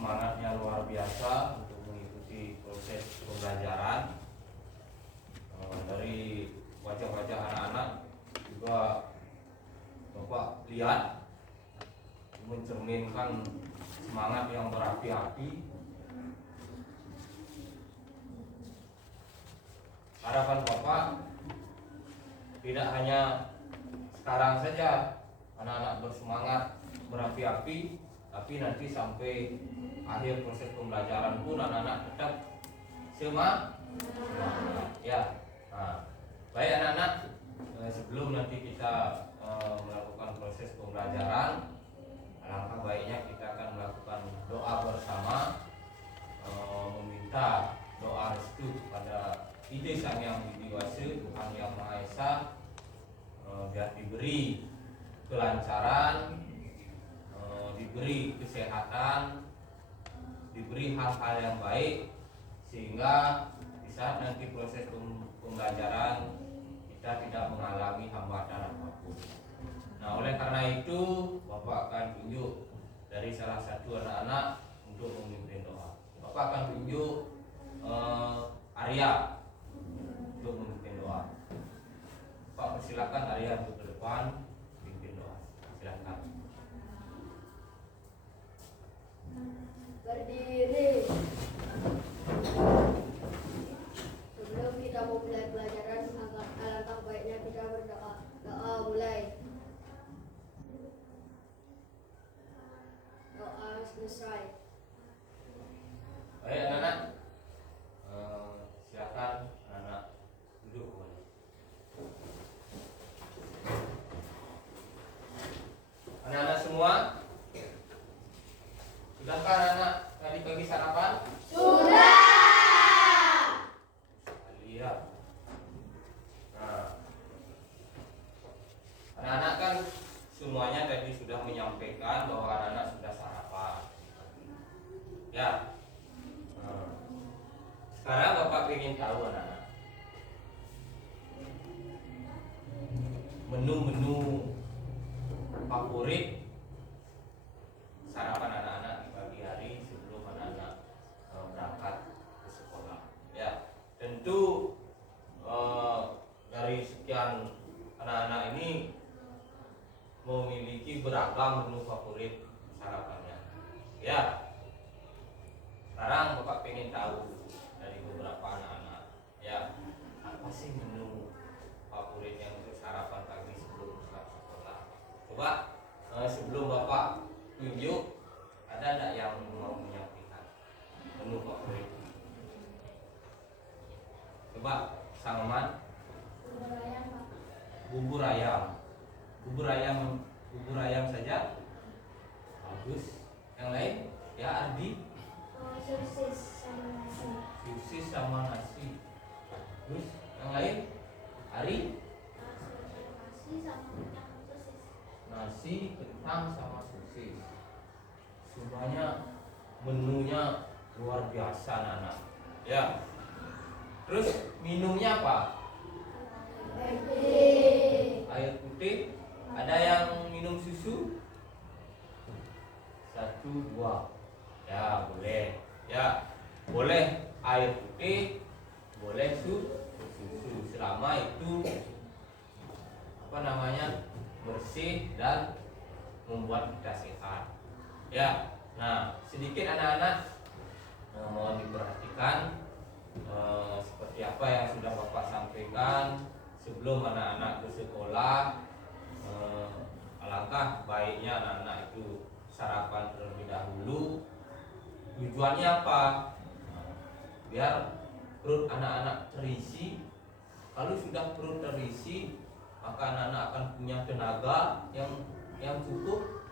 semangatnya luar biasa untuk mengikuti proses pembelajaran. Dari wajah-wajah anak-anak juga Bapak lihat mencerminkan semangat yang berapi-api. Harapan Bapak tidak hanya sekarang saja anak-anak bersemangat berapi-api, tapi nanti sampai akhir proses pembelajaran pun anak-anak tetap semangat. Ya, nah, baik anak-anak, sebelum nanti kita melakukan proses pembelajaran, alangkah baiknya kita akan melakukan doa bersama, meminta doa restu kepada Ide Sang Yang Widiwasa, Tuhan Yang Maha Esa, biar diberi kelancaran, diberi kesehatan, diberi hal-hal yang baik, sehingga di saat nanti proses pembelajaran kita tidak mengalami hambatan apapun. Nah, oleh karena itu Bapak akan tunjuk dari salah satu anak-anak untuk memimpin doa. Bapak akan tunjuk Arya untuk memimpin doa. Pak, persilakan Arya untuk ke depan memimpin doa. Silakan. Berdiri. Sebelum kita memulai pelajaran, alangkah baiknya kita berdoa. Doa mulai. Doa selesai. Baik anak-anak, silakan anak duduk kembali. Anak-anak semua, sudahkah anak tadi pagi sarapan? Sudah. Lihat. Nah, anak-anak kan semuanya tadi sudah menyampaikan bahwa anak-anak sudah sarapan. Ya. Sekarang Bapak ingin tahu anak-anak, menu-menu favorit sarapan anak-anak di pagi hari sebelum anak-anak berangkat ke sekolah. Ya, tentu dari sekian anak-anak ini memiliki beragam menu favorit sarapannya. Ya, sekarang Bapak pengen tahu dari beberapa anak-anak, ya, apa sih menu favoritnya untuk sarapan pagi sebelum berangkat sekolah? Coba sebelum Bapak tunjuk, ada enggak yang mau menyampaikan menu favorit? Coba Sangoman. Bubur ayam. Bubur ayam saja. Bagus. Yang lain? Ya, Ardi. Sosis sama nasi. Sosis sama nasi. Terus yang lain? Ari? Nasi sama kentang sosis. Nasi, kentang sama sosis. Semuanya menunya luar biasa anak-anak. Ya. Terus minumnya apa? Air putih. Ada yang minum susu? 1, 2. Ya, boleh. Ya, boleh air putih, boleh susu, selama itu bersih dan membuat kita sehat. Ya. Nah, sedikit anak-anak mohon diperhatikan seperti apa yang sudah Bapak sampaikan sebelum anak-anak ke sekolah. Alangkah baiknya anak-anak itu sarapan terlebih dahulu. Tujuannya apa? Biar perut anak-anak terisi. Kalau sudah perut terisi, maka anak-anak akan punya tenaga yang cukup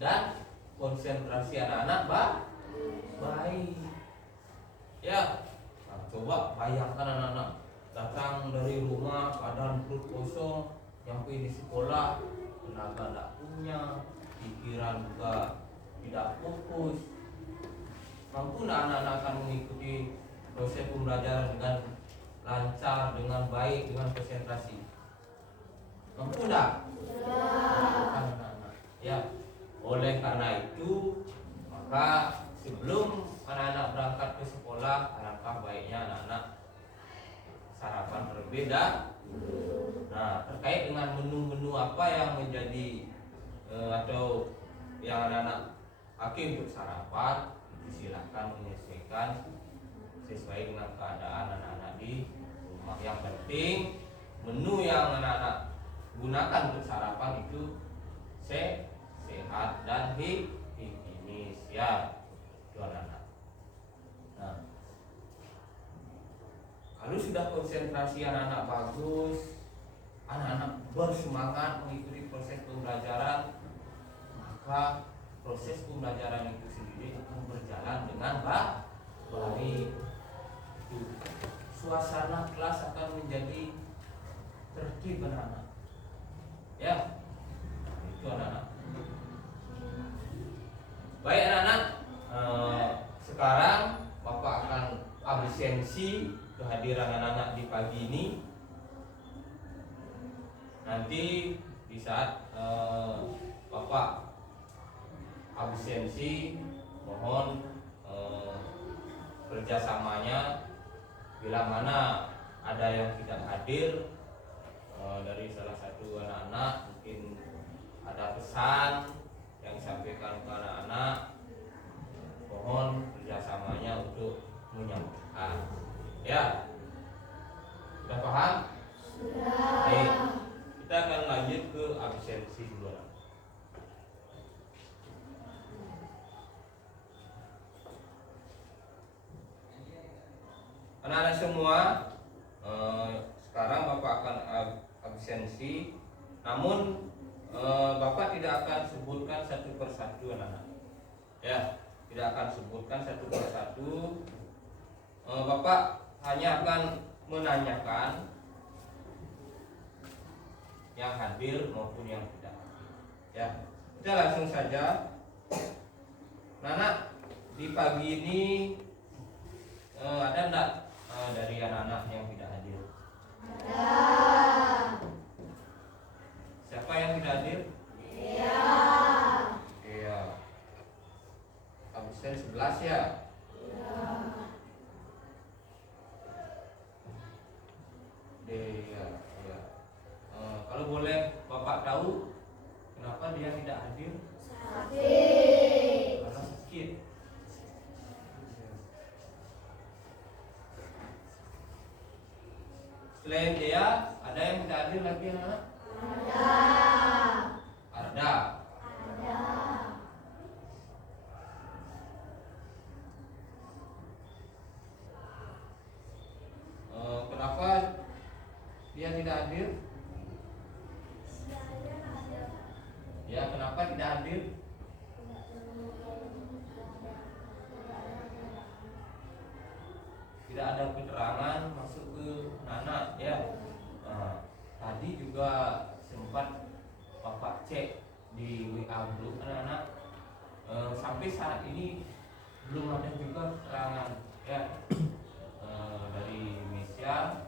dan konsentrasi anak-anak baik. Ya, nah, coba bayangkan anak-anak datang dari rumah keadaan perut kosong, sampai di sekolah tenaga tidak punya, pikiran juga tidak fokus. Mampu anak-anak akan mengikuti proses pembelajaran dengan lancar, dengan baik, dengan konsentrasi? Mampu tidak? Anak-anak. Ya, oleh karena itu maka sebelum anak-anak berangkat ke sekolah, alangkah baiknya anak-anak sarapan berbeda. Nah, terkait dengan menu-menu apa yang menjadi atau yang anak-anak pakai untuk sarapan, silakan menyesuaikan sesuai dengan keadaan anak-anak di rumah. Yang penting menu yang anak-anak gunakan untuk sarapan itu sehat dan higienis ya, itu anak-anak. Nah, kalau sudah konsentrasi anak-anak bagus, anak-anak bersemangat mengikuti proses pembelajaran, maka proses pembelajaran itu sendiri akan berjalan dengan baik. Suasana kelas akan menjadi tertib anak-anak. Ya, itu anak-anak. Baik anak-anak, sekarang Bapak akan absensi kehadiran anak-anak di pagi ini. Nanti di saat Bapak absensi, mohon kerjasamanya bila mana ada yang tidak hadir dari salah satu anak-anak, mungkin ada pesan yang disampaikan ke anak-anak, mohon kerjasamanya untuk menyampaikan. Ya, sudah paham? Sudah. Baik, kita akan lanjut ke absensi dulu. Anak-anak semua, sekarang Bapak akan absensi, namun Bapak tidak akan sebutkan satu persatu anak-anak. Ya, tidak akan sebutkan satu persatu. Bapak hanya akan menanyakan yang hadir maupun yang tidak. Ya, kita langsung saja. Anak-anak, di pagi ini ada enggak dari anak-anak yang tidak hadir? Ada. Siapa yang tidak hadir? Iya. Iya. Absen 11 ya? Iya. Iya. Iya. Kalau boleh Bapak tahu kenapa dia tidak hadir? Sakit. Karena sakit. Selain dia, ada yang tidak hadir lagi anak? Ada. Ada. Ada. Kenapa dia tidak hadir? Ya, kenapa tidak hadir? Tidak ada keterangan masuk ke anak ya. Tadi juga sempat Bapak cek di WA grup anak-anak, sampai saat ini belum ada juga keterangan ya dari Mesia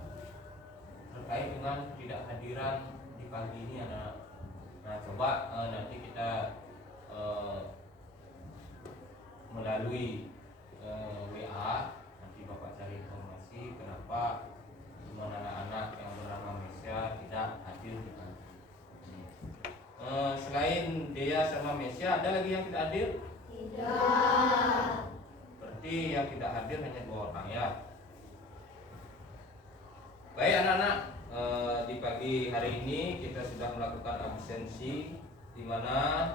terkait dengan tidak hadiran di pagi ini anak. Nah, coba nanti kita melalui WA nanti Bapak cari informasi kenapa cuma anak-anak yang bernama Mesia tidak hadir di pagi. Selain Dea sama Mesia, ada lagi yang tidak hadir? Tidak. Berarti yang tidak hadir hanya 2 orang ya. Baik anak-anak, di pagi hari ini kita sudah melakukan absensi, di mana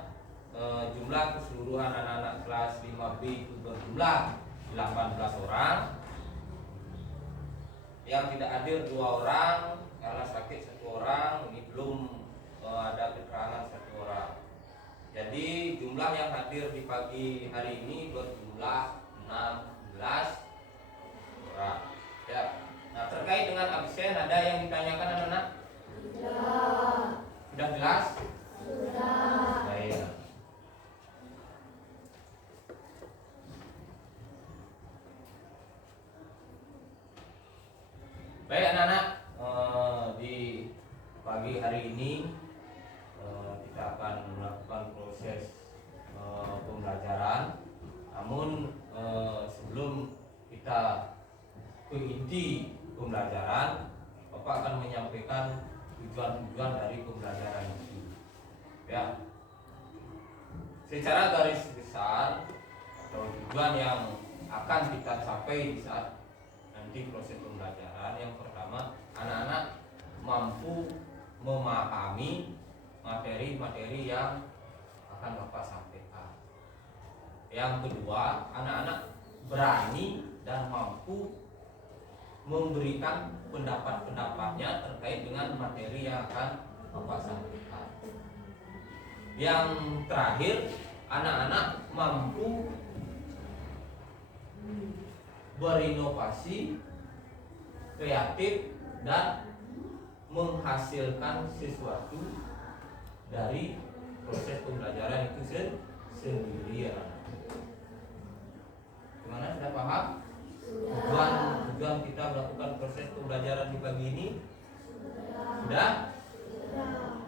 jumlah keseluruhan anak-anak kelas 5B itu berjumlah 18 orang. Yang tidak hadir 2 orang, karena sakit 1 orang, ini belum ada keterangan 1 orang. Jadi jumlah yang hadir di pagi hari ini berjumlah 16 orang. Ya. Nah, terkait dengan absen ada yang ditanyakan anak-anak? Sudah. Sudah jelas? Sudah. Baik. Baik anak-anak, di pagi hari ini kita akan melakukan proses pembelajaran. Namun mengikuti pembelajaran, Bapak akan menyampaikan tujuan-tujuan dari pembelajaran itu. Ya, secara garis besar atau tujuan yang akan kita capai di saat nanti proses pembelajaran, yang pertama, anak-anak mampu memahami materi-materi yang akan Bapak sampaikan. Yang kedua, anak-anak berani dan mampu memberikan pendapat-pendapatnya terkait dengan materi yang akan Bapak sampaikan. Yang terakhir, anak-anak mampu berinovasi, kreatif, dan menghasilkan sesuatu dari proses pembelajaran itu sendiri. Gimana, sudah paham? Tujuan kita melakukan proses pembelajaran di pagi ini? Sudah?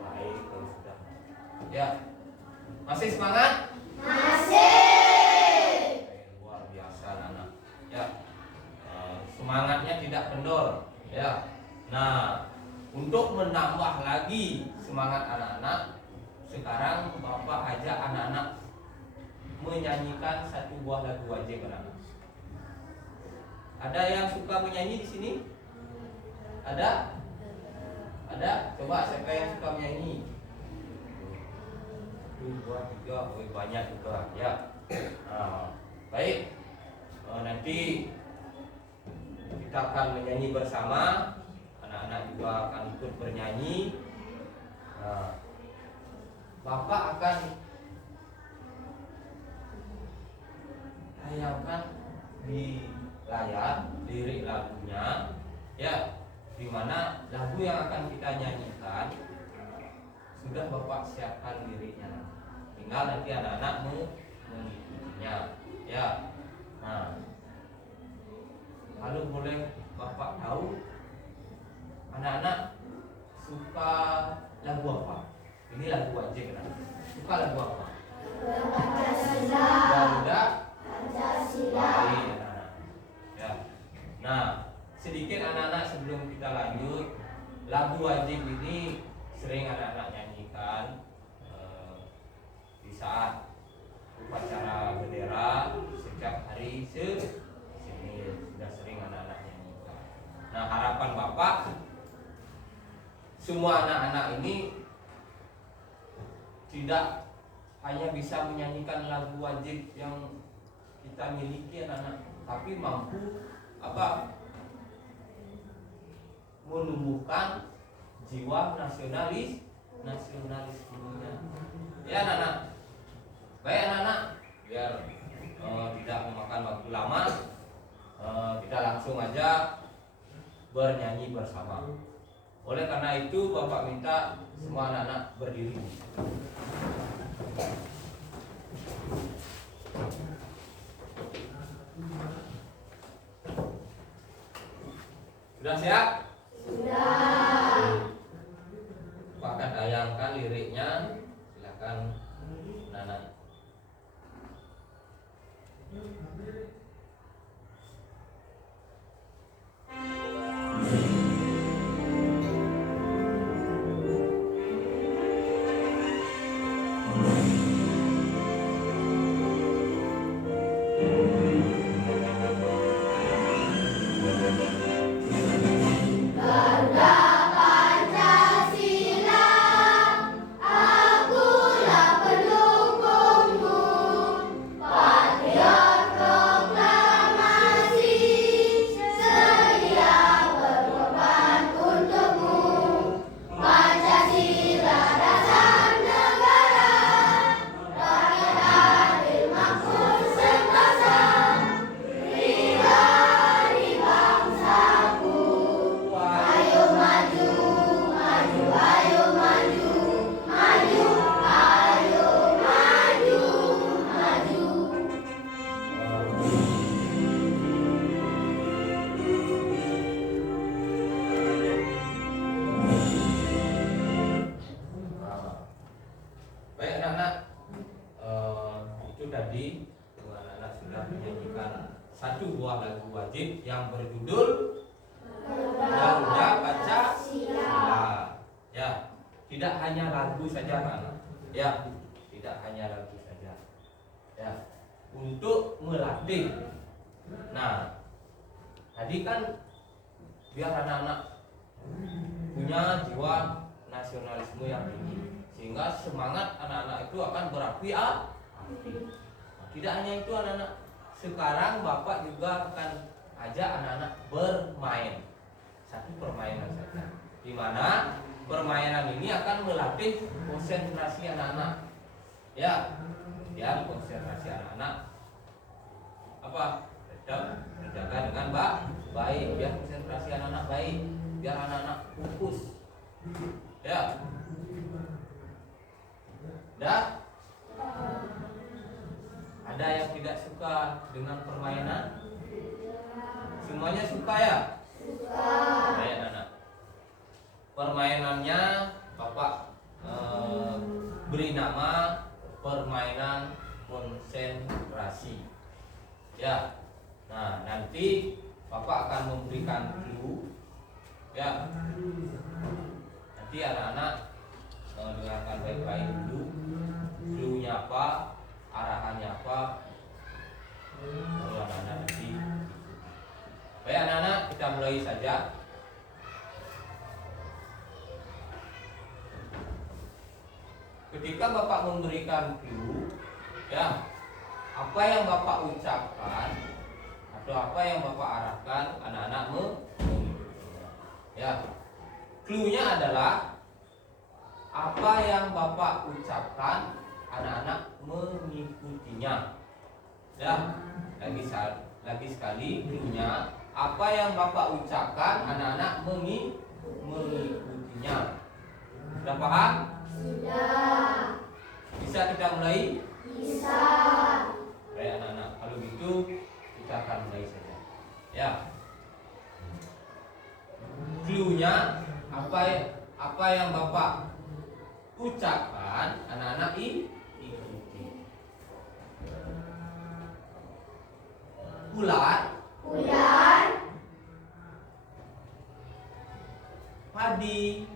Baik, kalau sudah. Ya, masih semangat? Masih. Luar biasa anak. Ya, semangatnya tidak kendor. Ya. Nah, untuk menambah lagi semangat anak-anak, sekarang Bapak ajak anak-anak menyanyikan satu buah lagu wajib anak. Ada yang suka menyanyi di sini? Ada? Ada? Coba siapa yang suka menyanyi? 1, 2, 3, banyak juga. Ya. Baik. Nanti kita akan menyanyi bersama. Anak-anak juga akan ikut bernyanyi. Bapak akan tayangkan di layar lirik lagunya, ya, dimana lagu yang akan kita nyanyikan sudah Bapak siapkan liriknya, tinggal nanti anak-anak mengikutinya, ya. Nah, kalau boleh Bapak tahu, anak-anak suka lagu apa? Ini lagu wajib kan? Suka lagu apa? Garuda Pancasila. Ya. Nah, sedikit anak-anak sebelum kita lanjut, lagu wajib ini sering anak-anak nyanyikan di saat upacara bendera setiap hari Senin, sudah sering anak-anak nyanyikan. Nah, harapan Bapak semua anak-anak ini tidak hanya bisa menyanyikan lagu wajib yang kita miliki anak-anak, tapi mampu menumbuhkan jiwa nasionalismenya. Ya anak-anak. Baik anak-anak, biar tidak memakan waktu lama, kita langsung aja bernyanyi bersama. Oleh karena itu Bapak minta semua anak-anak berdiri. Sudah siap? Sudah. Bapak tayangkan liriknya, silakan anak-anak. Tadi anak-anak sudah menyanyikan satu buah lagu wajib yang berjudul Garuda Pancasila. Ya, tidak hanya lagu saja kan? Ya, tidak hanya lagu saja. Ya, untuk melatih. Nah, tadi kan biar anak-anak punya jiwa nasionalisme yang tinggi, sehingga semangat anak-anak itu akan berapi api. Tidak hanya itu anak-anak, sekarang Bapak juga akan ajak anak-anak bermain. Satu permainan saja, di mana permainan ini akan melatih konsentrasi anak-anak. Ya, biar konsentrasi anak-anak apa? Tetap terjaga dengan baik, biar konsentrasi anak-anak baik, biar anak-anak fokus. Ya. Dah? Ada yang tidak suka dengan permainan? Semuanya suka ya? Suka. Baik anak. Permainannya Bapak beri nama permainan konsentrasi. Ya. Nah, nanti Bapak akan memberikan clue. Ya. Nanti anak-anak dengarkan baik-baik dulu. Clue-nya apa? Arahannya apa? Lalu anak-anak nanti. Baik anak-anak, kita mulai saja. Ketika Bapak memberikan clue, ya, apa yang Bapak ucapkan atau apa yang Bapak arahkan, anak-anak mengikutinya. Ya, clue-nya adalah apa yang Bapak ucapkan, anak-anak mengikutinya. Ya, lagi sekali clue-nya, apa yang Bapak ucapkan, anak-anak mengikutinya. Sudah paham? Sudah. Bisa kita mulai? Bisa. Baik anak-anak, kalau gitu kita akan mulai saja. Ya. Clue-nya apa yang Bapak ucapkan, anak-anak ikuti. Ular. Padi.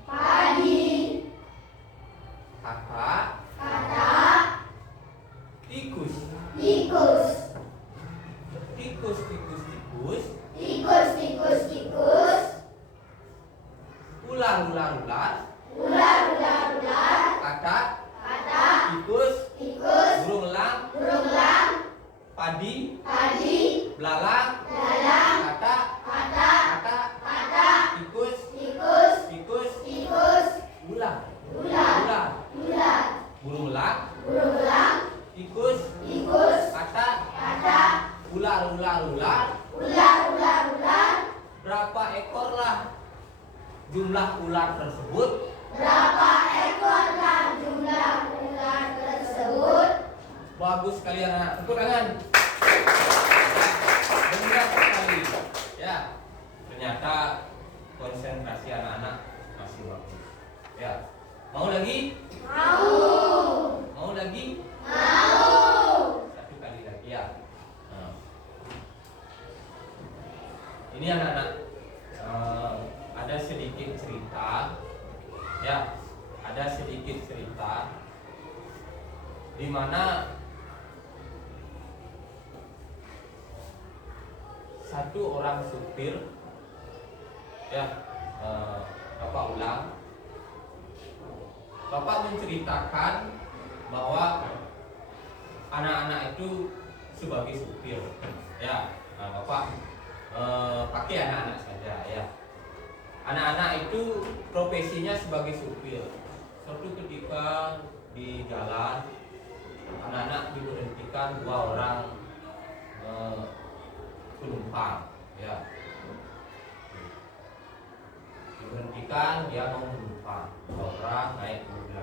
Kakak. Tikus. Ular. Kakak. Tikus. Burung elang. Padi. Belalang. Kakak. Tikus. Ular. Burung elang. Tikus. Kakak. Ular. Berapa ekorlah jumlah ular tersebut? Bagus sekali anak. Tepuk tangan. Benar sekali. Ya. Ternyata konsentrasi anak-anak masih bagus. Ya. Mau lagi? Mau lagi? Satu kali lagi ya. Nah. Ini anak-anak ada sedikit cerita. Ya, ada sedikit cerita di mana satu orang supir, ya, Bapak ulang. Bapak menceritakan bahwa anak-anak itu sebagai supir, ya. Nah, Bapak pakai anak-anak saja, ya. Anak-anak itu profesinya sebagai supir. Suatu ketika di jalan, anak-anak diberhentikan 2 orang penumpang, ya. Diberhentikan, dia mau menumpang, 2 orang naik mobil.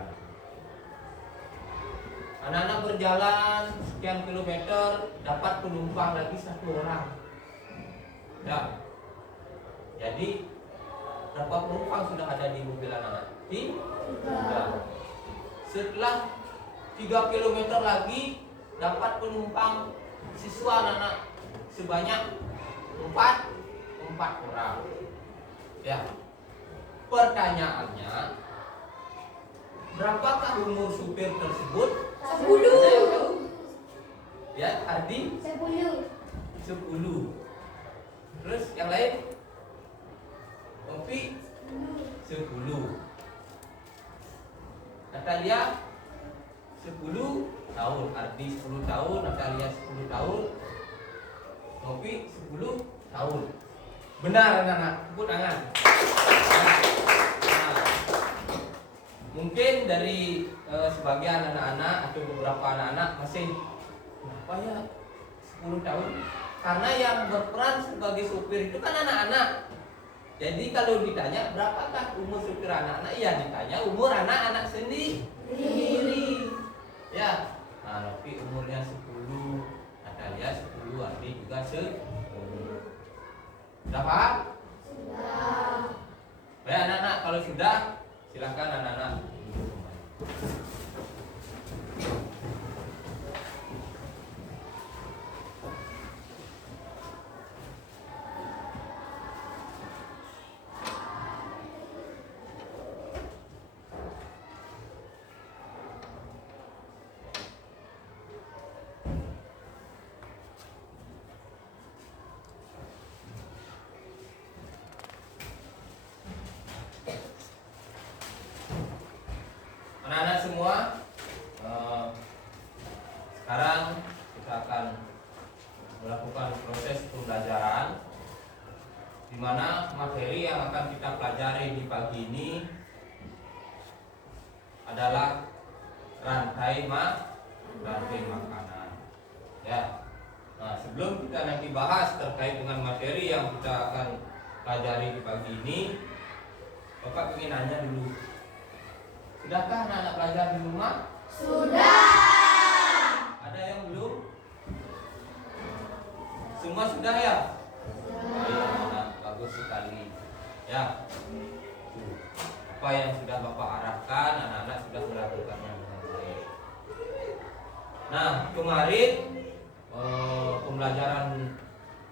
Anak-anak berjalan sekian kilometer, dapat penumpang lagi 1 orang. Ya. Jadi berapa penumpang sudah ada di mobil anak-anak? 3. Setelah 3 kilometer lagi dapat penumpang siswa anak-anak sebanyak 4 orang. Ya. Pertanyaannya, berapakah umur supir tersebut? 10. Ya, Ardi 10. 10. Terus yang lain? Opi 10. Natalia 10 tahun, Ardi 10 tahun, Natalia 10 tahun, Opi 10 tahun. Benar anak-anak, tepuk tangan. Nah, mungkin dari sebagian anak-anak atau beberapa anak-anak masih, kenapa ya 10 tahun? Karena yang berperan sebagai supir itu kan anak-anak. Jadi kalau ditanya berapakah umur supir anak-anak, ya ditanya umur anak-anak sendiri. Ya, nah Novi umurnya 10, Natalia 10, Ardi juga 10. Sudah paham? Sudah. Baik anak-anak, kalau sudah silakan anak-anak duduk kembali. Anak-anak semua, sekarang kita akan melakukan proses pembelajaran, di mana materi yang akan kita pelajari di pagi ini adalah rantai makanan. Ya. Nah, sebelum kita nanti bahas terkait dengan materi yang kita akan pelajari di pagi ini, Bapak ingin nanya dulu. Sudahkah anak-anak belajar di rumah? Sudah. Ada yang belum? Semua sudah ya? Iya, anak bagus sekali. Ya. Apa yang sudah Bapak arahkan, anak-anak sudah melakukannya dengan baik. Nah, kemarin pembelajaran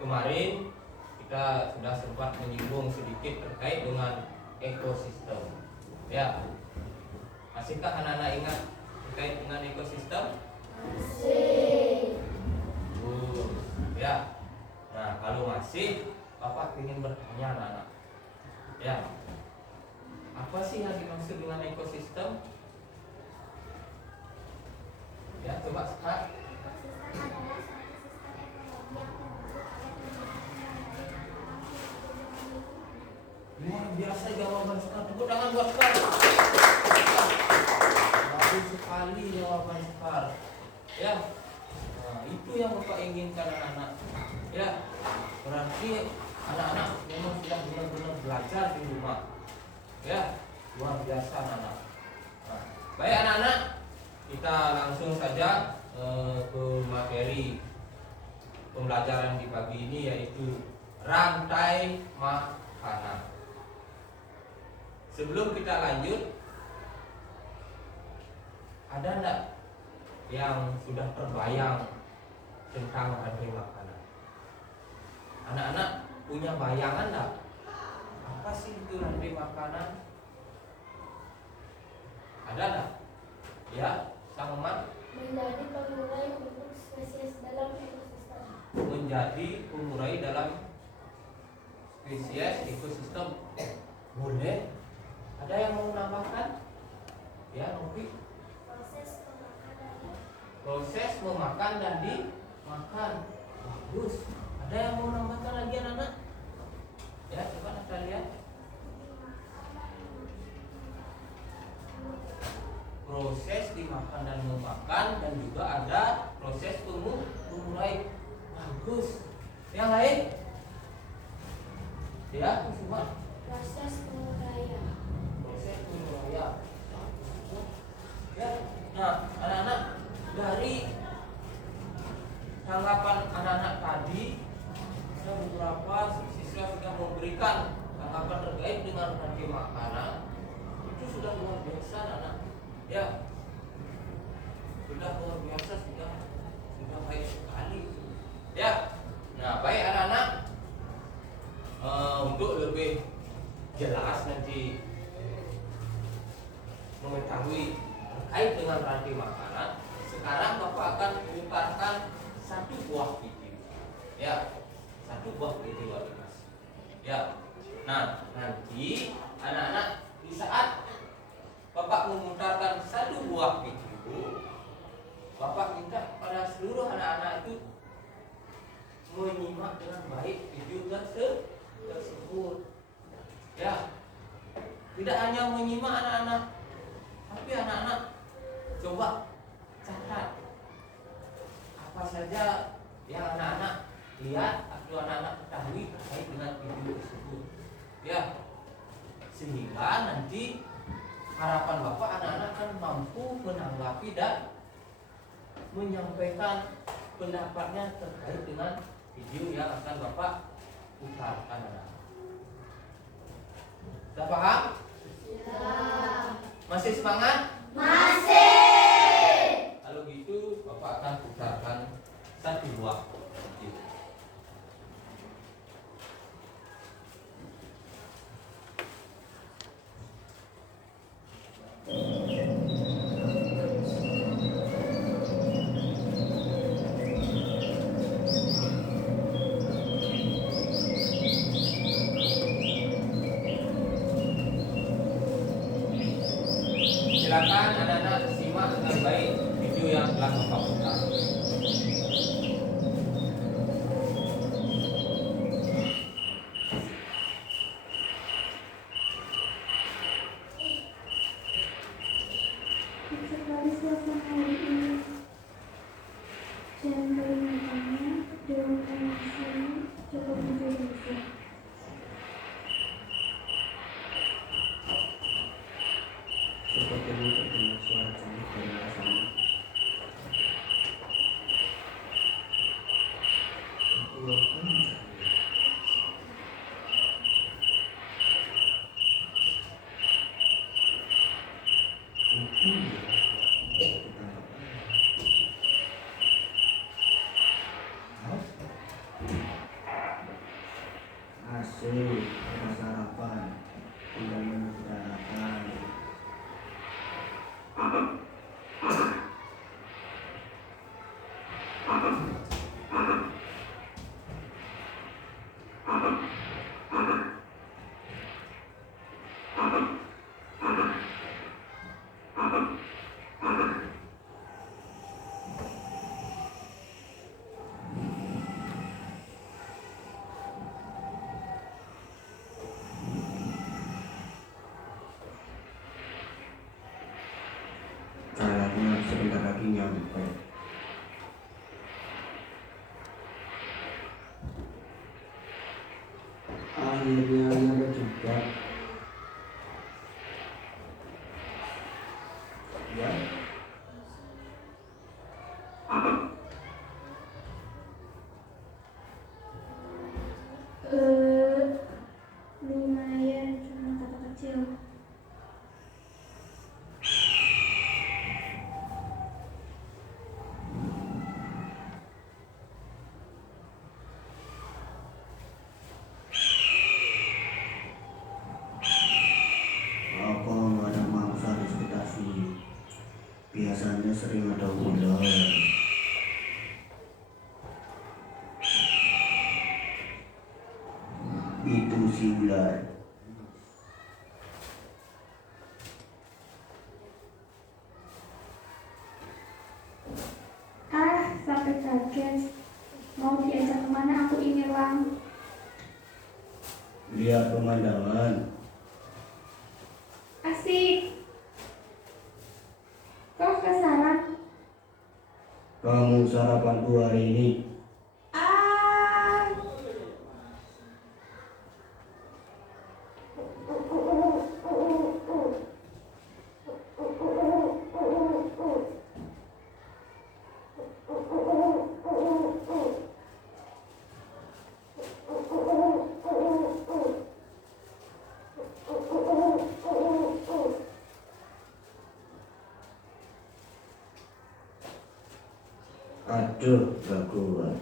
kemarin kita sudah sempat menyinggung sedikit terkait dengan ekosistem. Ya. Masihkah anak-anak ingat terkait dengan ekosistem? Masih. Ya. Nah, kalau masih, Bapak ingin bertanya anak-anak. Ya. Apa sih yang dimaksud dengan ekosistem? Ya, coba Sekar. Luar biasa jawaban Sekar. Tepuk tangan buat Sekar. Bagus sekali jawaban Sekar. Ya. Nah, itu yang Bapak inginkan anak-anak. Ya. Berarti anak-anak memang sudah benar-benar belajar di rumah. Ya, luar biasa anak-anak. Nah, baik anak-anak, kita langsung saja ke materi pembelajaran di pagi ini, yaitu rantai makanan. Sebelum kita lanjut, ada enggak yang sudah terbayang tentang rantai makanan? Anak-anak punya bayangan enggak? Apa sih itu rantai makanan? Ada enggak? Ya, Sang Eman? Menjadi pengurai untuk spesies dalam ekosistem. Menjadi pengurai dalam spesies ekosistem. Boleh? Ada yang mau menambahkan? Ya, Novi. Proses memakan dan dimakan. Bagus. Ada yang mau menambahkan lagi anak-anak? Ya, coba Natalia. Proses dimakan dan memakan, dan juga ada proses pengurai. Bagus. Yang lain? Ya, semua. Proses penguraian. Proses penguraian. Ya. Nah, anak-anak, dari tanggapan anak-anak tadi, ada beberapa siswa sudah memberikan tanggapan terkait dengan rantai makanan. Itu sudah luar biasa anak-anak. Ya, sudah luar biasa, sudah baik sekali. Ya, nah baik anak-anak, untuk lebih jelas nanti mengetahui terkait dengan rantai makanan, sekarang Bapak akan putarkan satu buah video. Ya, satu buah video animasi. Ya. Nah, nanti anak-anak di saat Bapak memutarkan satu buah video, Bapak minta pada seluruh anak-anak itu menyimak dengan baik video tersebut. Ya, tidak hanya menyimak anak-anak, tapi anak-anak coba catat apa saja yang anak-anak lihat atau anak-anak ketahui terkait dengan video tersebut. Ya, sehingga nanti harapan Bapak anak-anak kan mampu menanggapi dan menyampaikan pendapatnya terkait dengan video yang akan Bapak putarkan anak-anak. Sudah paham? Ya. Masih semangat? Masih. Kalau gitu Bapak akan putarkan satu buah video. Silakan anak-anak simak dengan baik video yang telah Bapak putar. Sekali suasana hari ini dan kelihatannya Dewan Pengawas ini cukup menjadi. Seperti untuk dengar suara cantik dari arah sana. Keluarkan asik, kita sarapan, tinggal membicarakan. Kayaknya sebentar lagi nyampe. Akhirnya nyampe juga. Ya. Lumayan cuma kata kecil. Apa nggak ada mangsa di sekitar sini? Biasanya sering ada ular. Itu si ular. Sampai kaget. Mau diajak kemana aku ini, Lang? Lihat pemandangan. Asik. Kau penasaran? Kamu sarapanku hari ini. Ah. Aduh, gak kuat.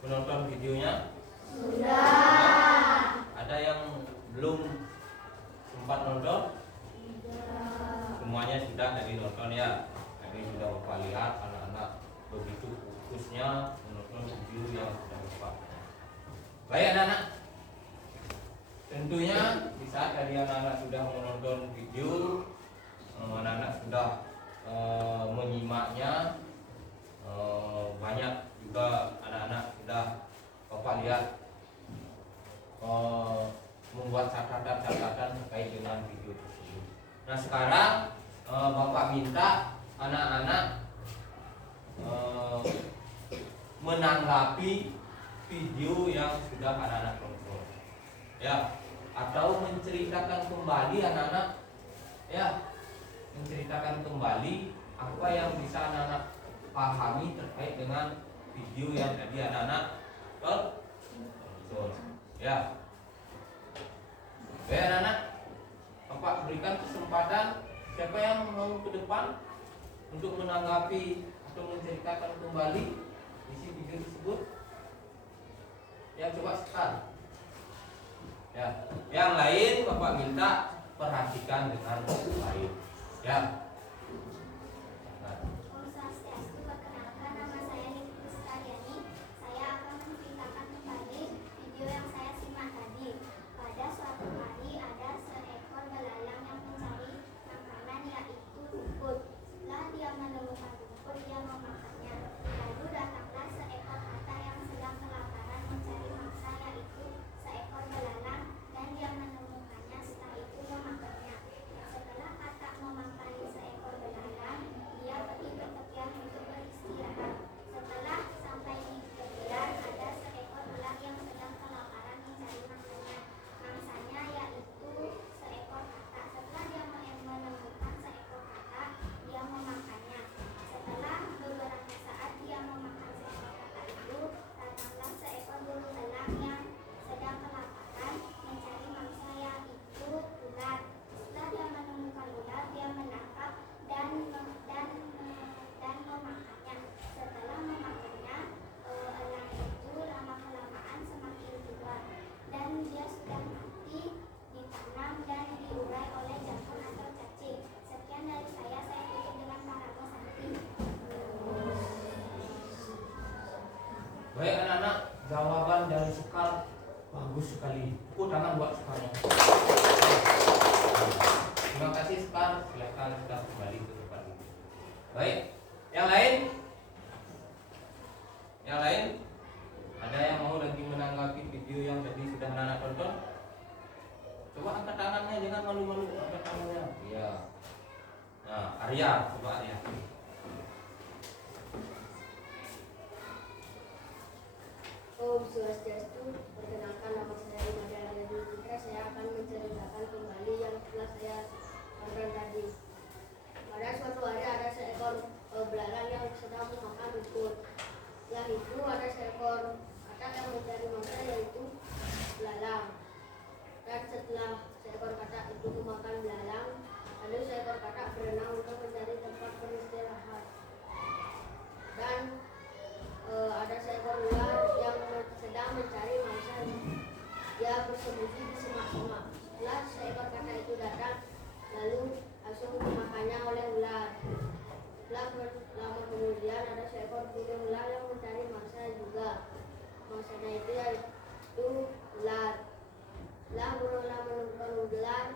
menonton videonya? Sudah. Ada yang belum sempat nonton? Semuanya sudah jadi nonton ya. Tadi sudah Bapak lihat anak-anak begitu fokusnya menonton video yang sudah Bapak. Baik anak-anak. Tentunya di saat tadi anak-anak sudah menonton video, anak-anak sudah menyimaknya, banyak juga anak-anak sudah Bapak lihat membuat catatan-catatan terkait dengan video tersebut. Nah sekarang Bapak minta anak-anak menanggapi video yang sudah anak-anak tonton, ya, atau menceritakan kembali anak-anak, ya, menceritakan kembali apa yang bisa anak-anak pahami terkait dengan video yang tadi anak-anak tonton, ya. Baik anak-anak, Bapak berikan kesempatan siapa yang mau ke depan untuk menanggapi atau menceritakan kembali isi video tersebut. Ya coba start. Ya, yang lain Bapak minta perhatikan dengan baik. Ya. Nah. Om Swastiastu, perkenalkan nama saya Niti Kristiani. Saya akan menceritakan kembali video yang saya simak tadi. Pada suatu hari ada seekor belalang yang mencari makanan yaitu rumput. Setelah dia menemukan rumput, dia memakannya. Lalu datanglah seekor kata yang sedang kelaparan mencari mangsa yaitu seekor belalang dan dia menemukannya. Setelah itu memakannya. Setelah kata memakan seekor belalang, dia pergi ke tepian untuk beristirahat. Setelah sampai di tepian, ada seekor ular yang sedang kelaparan mencari mangsanya yaitu seekor kata. Setelah dia menemukan seekor kata, dia memakannya. Setelah beberapa saat dia memakan seekor kata itu, datanglah seekor burung elang yang sedang kelaparan mencari mangsa yaitu ular. Setelah dia menemukan ular, dia menangkap dan memakannya. Setelah memakannya, elang itu lama kelamaan semakin tua dan dia sudah mati ditanam dan diurai oleh jamur atau cacing. Sekian dari saya tutup dengan paragraf Santi. Baik anak-anak, jawaban dari Sekar bagus sekali. Tepuk tangan buat Sekarnya. Terima kasih Sekar, silakan kita kembali ke tempat ini. Baik, yang lain? Yang lain? Ada yang mau lagi menanggapi video yang tadi sudah anak-anak tonton? Coba angkat tangannya, jangan malu-malu, angkat tangannya. Iya. Nah, Arya, coba Arya. Om Swastiastu, perkenalkan nama saya Imada Arya Dwi Putra. Saya akan menceritakan kembali yang telah saya tonton tadi. Pada suatu hari ada seekor belalang yang sedang memakan rumput. Setelah itu ada seekor katak yang mencari mangsa yaitu belalang. Dan setelah seekor katak itu memakan belalang, lalu seekor katak berenang untuk mencari tempat beristirahat. Dan ada seekor ular yang sedang mencari mangsa. Dia bersembunyi di semak-semak. Setelah seekor katak itu datang, lalu langsung dimakannya oleh ular. Setelah lama kemudian ada seekor burung ular yang mencari mangsa juga. Mangsanya itu yaitu ular. Setelah burung ular menemukan ular,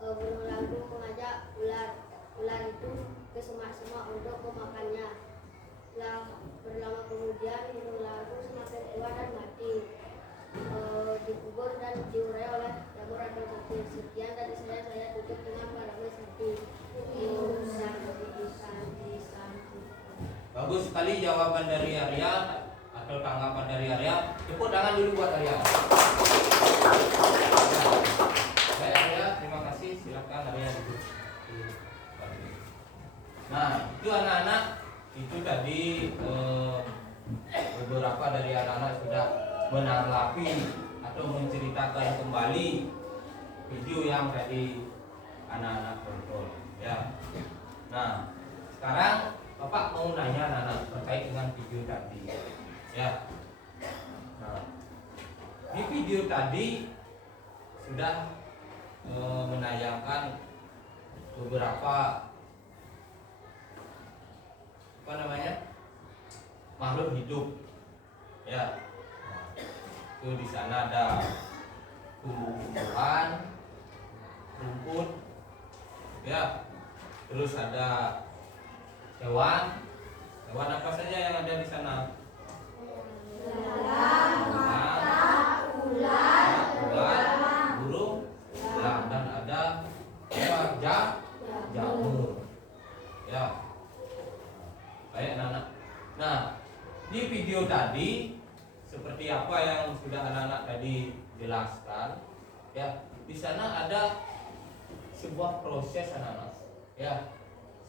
burung ular itu mengajak ular itu ke semak-semak untuk memakannya. Setelah berlama kemudian burung ular itu semakin tua dan mati, dikubur dan diurai oleh jamur atau cacing. Sekian dari saya tutup dengan paragraf Santi. Bagus sekali jawaban dari Arya atau tanggapan dari Arya. Tepuk tangan dulu buat Arya. Baik Arya, terima kasih. Silakan Arya duduk. Nah, itu anak-anak, itu tadi beberapa dari anak-anak sudah menanggapi atau menceritakan kembali video yang tadi anak-anak tonton, ya. Nah, sekarang Bapak mau nanya anak-anak terkait dengan video tadi, ya. video tadi sudah menayangkan beberapa makhluk hidup, ya. Itu di sana ada tumbuh-tumbuhan, rumput, ya. Terus ada hewan apa saja yang ada di sana? Ular, burung, dan ada jamur, ya. Baik anak-anak. Nah, di video tadi seperti apa yang sudah anak-anak tadi jelaskan, ya. Di sana ada sebuah proses anak-anak, ya.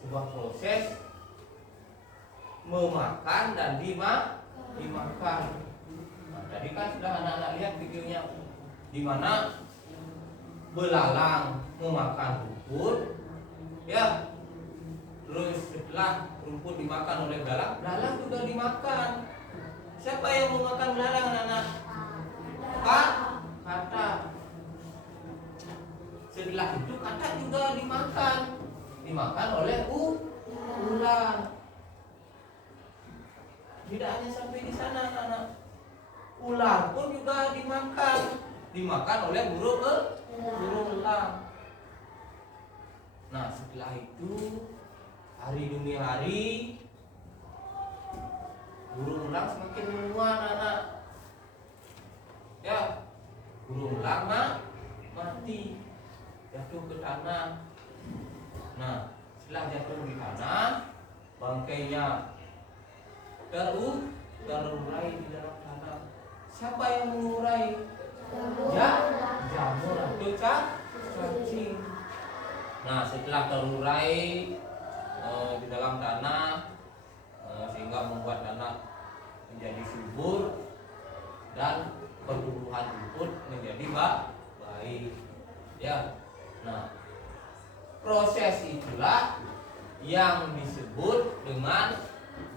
Sebuah proses memakan dan dimakan. Nah, tadi kan sudah anak-anak lihat videonya, di mana belalang memakan rumput, ya. Terus setelah rumput dimakan oleh belalang, belalang juga dimakan. Siapa yang memakan belalang, anak-anak? Katak. Setelah itu katak juga dimakan oleh ular. Tidak hanya sampai di sana, anak-anak. Ular pun juga dimakan oleh burung elang. Nah, setelah itu hari demi hari burung elang semakin menua, anak-anak. Ya, burung elang mati, jatuh ke tanah. Nah, setelah jatuh di tanah, bangkainya terurai di dalam tanah. Siapa yang mengurai? Jamur atau cacing. Nah, setelah terurai di dalam tanah, sehingga membuat tanah menjadi subur dan pertumbuhan rumput menjadi baik, ya. Nah, proses itulah yang disebut dengan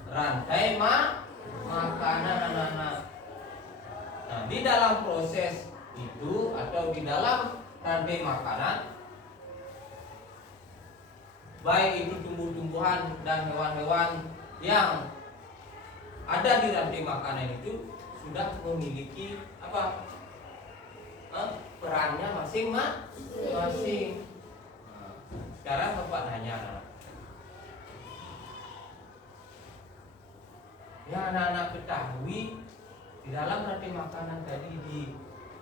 rantai makanan, anak-anak. Nah, di dalam proses itu atau di dalam rantai makanan, baik itu tumbuh-tumbuhan dan hewan-hewan yang ada di rantai makanan itu sudah memiliki perannya masing-masing. Nah, sekarang Bapak nanya, yang anak-anak ketahui di dalam rantai makanan tadi, di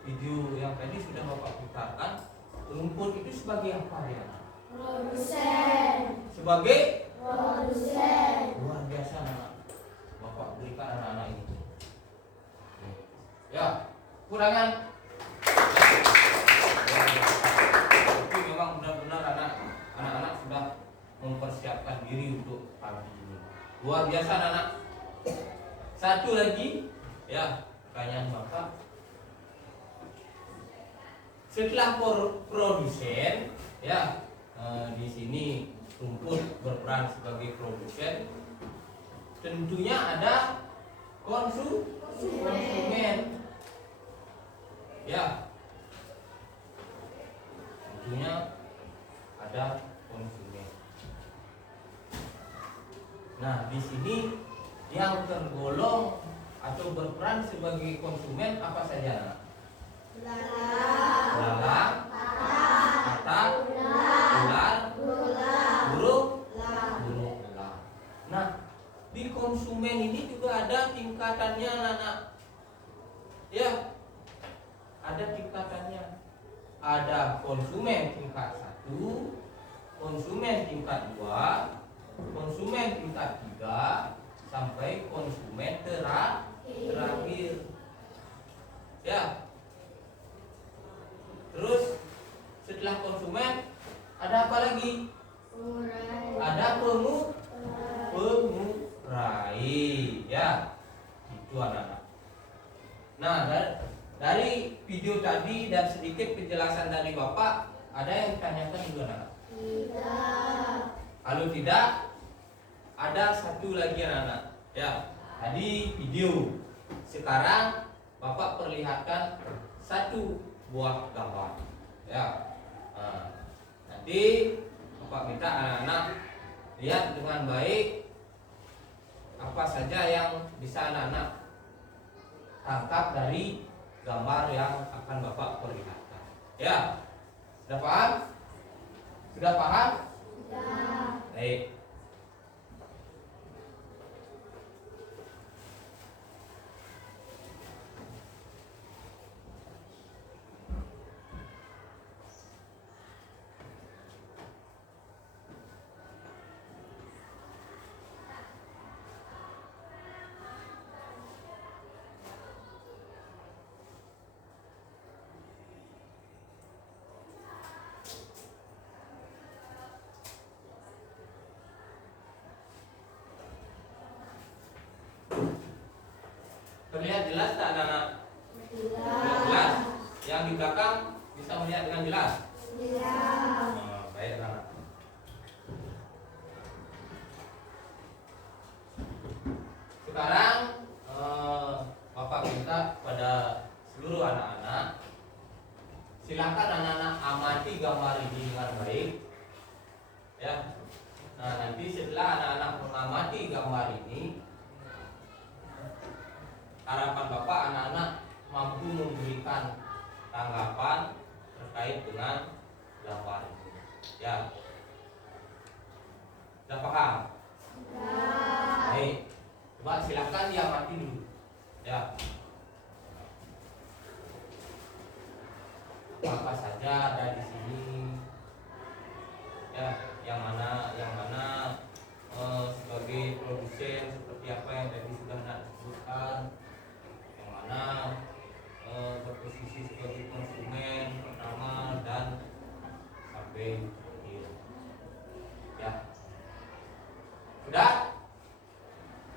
video yang tadi sudah Bapak putarkan, rumput itu sebagai apa ya? Produsen. Sebagai produsen. Luar biasa, anak. Bapak berikan anak-anak ini. Ya, kurangan. Tapi memang benar-benar anak-anak sudah mempersiapkan diri untuk pagi ini. Luar biasa, anak. Satu lagi, ya, pertanyaan Bapak. Setelah produsen, ya, di sini rumput berperan sebagai produsen. Tentunya ada konsumen. Ya. Tentunya ada konsumen. Nah, di sini yang tergolong atau berperan sebagai konsumen apa saja? Belalang, katak, ular, burung elang. Nah, di konsumen ini juga ada tingkatannya, anak-anak. Ya, ada tingkatannya. Ada konsumen tingkat 1, konsumen tingkat 2, konsumen tingkat 3, sampai konsumen terakhir. Ya. Terus setelah konsumen ada apa lagi? Ada pengurai, ya. Itu anak-anak. Nah, dari video tadi dan sedikit penjelasan dari Bapak, ada yang ditanyakan juga, anak? Tidak. Kalau tidak, ada satu lagi, anak-anak. Ya, tadi video. Sekarang Bapak perlihatkan satu buah gambar. Ya. Nah, nanti Bapak minta anak-anak lihat dengan baik apa saja yang bisa anak-anak tangkap dari gambar yang akan Bapak perlihatkan. Ya. Sudah paham? Sudah paham? Sudah. Baik. Terlihat jelas tak anak-anak? Jelas. Yang di belakang bisa melihat dengan jelas? Baik anak-anak. Sekarang Bapak minta pada seluruh anak-anak, silakan anak-anak amati gambar ini dengan baik. Ya. Nah, nanti setelah anak-anak mengamati gambar ini, harapan Bapak anak-anak mampu memberikan tanggapan terkait dengan gambar ini. Ya. Sudah paham? Baik. Coba silakan diamati dulu. Ya. Apa saja ada di sini? Ya, yang mana sebagai produsen seperti apa yang tadi sudah nak disebutkan, yang mana berposisi sebagai konsumen pertama dan sampai akhir. Ya,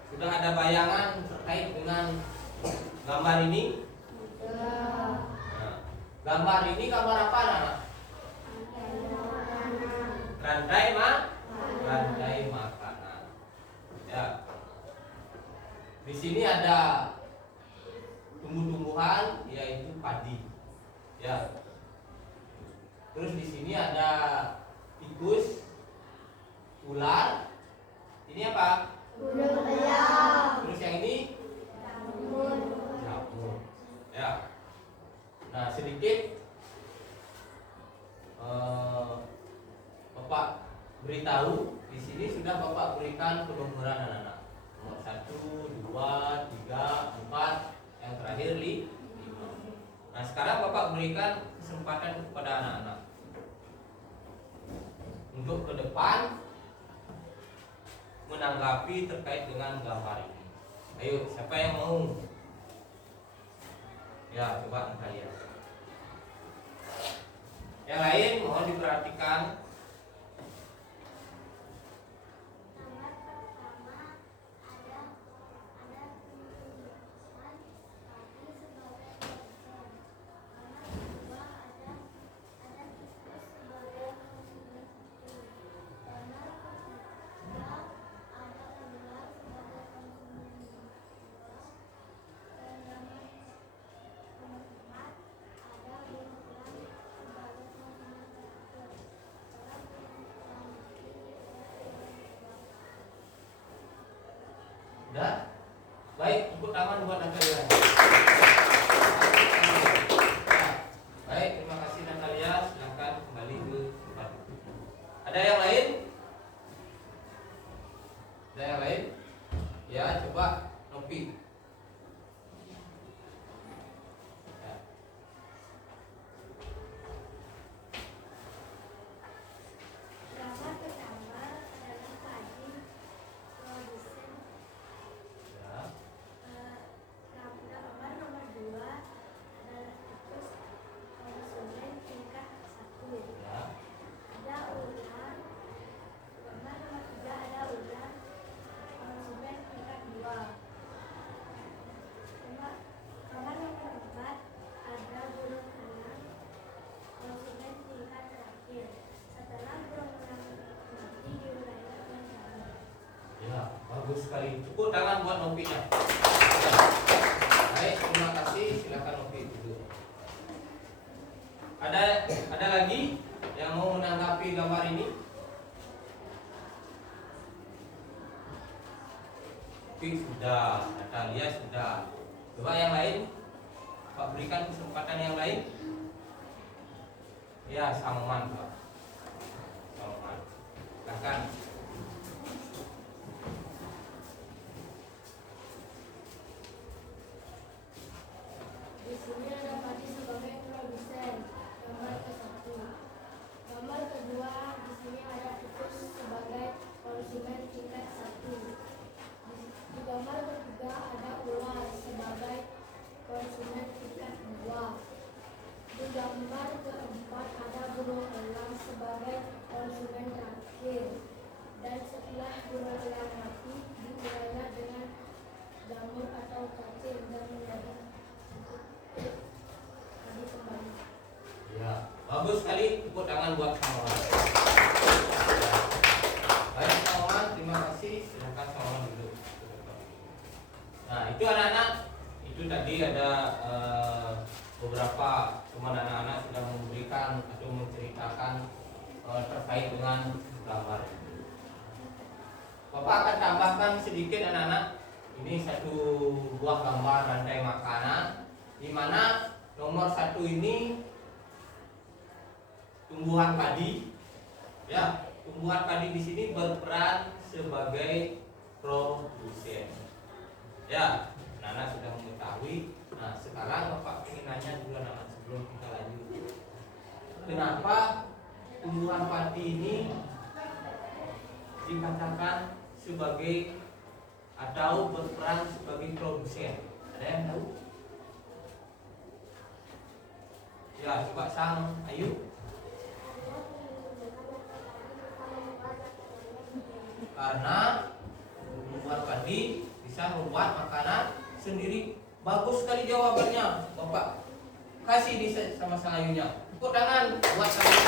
sudah ada bayangan terkait dengan gambar ini? Nah, gambar ini gambar apa, anak? Rantai makanan. Ya. Di sini ada tumbuh-tumbuhan yaitu padi. Ya. Terus di sini ada tikus, ular. Ini apa? Burung elang. Terus yang ini? Jamur. Ya. Nah, sedikit Bapak beritahu di sini sudah Bapak berikan penomoran anak-anak. Nomor 1, 2, 3, 4, yang terakhir 5. Nah, sekarang Bapak berikan kesempatan kepada anak-anak untuk ke depan menanggapi terkait dengan gambar ini. Ayo, siapa yang mau? Ya, coba kita lihat. Yang lain mohon diperhatikan. Gambar pertama ada tumbuhan padi sebagai konsen. Gambar kedua ada tikus sebagai konsumen itu. Gambar ketiga ada ular sebagai konsumen dua. Dan gambar keempat ada burung elang sebagai konsumen terakhir. Sekarang Udah? Baik, tepuk tangan buat Natalia. Baik, terima kasih Natalia. Silakan kembali ke tempat. Ada yang lain? Ada yang lain? Ya, coba Nopi. Ya. gambar pertama adalah padi produsen. Ya. Gambar nomor 2 adalah tikus konsumen tingkat 1. Ya. Ada ular. Gambar nomor 3 ada ular konsumen tingkat 2. Gambar nomor 4 ada burung elang konsumen tingkat terakhir. Setelah burung elang mati diuraikan dengan gambar. Ya, bagus sekali. Tepuk tangan buat Nopinya. Baik, terima kasih. Silakan Nopi dulu. Novi sudah, Natalia sudah. Coba yang lain, Pak berikan kesempatan yang lain. Ya, Samuman Pak. Samuman. Silakan. Di sini ada Padi sebagai produsen, gambar ke-1. Gambar kedua, di sini ada Tikus sebagai konsumen tingkat 1. Di gambar ketiga ada Ular sebagai konsumen tingkat 2. Di gambar keempat ada burung elang sebagai konsumen terakhir. Dan setelah burung elang mati, diurainya dengan jamur atau cacing dan menjadi tadi kembali. Ya, bagus sekali. Tepuk tangan buat Samuman. Baik Samuman, terima kasih. Silakan Samuman dulu. Nah, itu anak-anak. Itu tadi ada beberapa teman anak-anak sudah memberikan atau menceritakan terkait dengan gambar. Bapak akan tambahkan sedikit anak-anak. Ini satu buah gambar rantai makanan, di mana nomor 1 ini tumbuhan padi. Ya, tumbuhan padi di sini berperan sebagai produsen. Ya, anak-anak sudah mengetahui. Nah, sekarang Bapak ingin nanya dulu anak-anak sebelum kita lanjut. Kenapa tumbuhan padi ini dikatakan sebagai atau berperan sebagai produsen? Ada yang tahu? Ya, coba Sang Ayu. Karena tumbuhan padi bisa membuat makanan sendiri. Bagus sekali jawabannya, Bapak. Kasih di sama Sang Ayunya. Tepuk tangan buat Sang Ayu.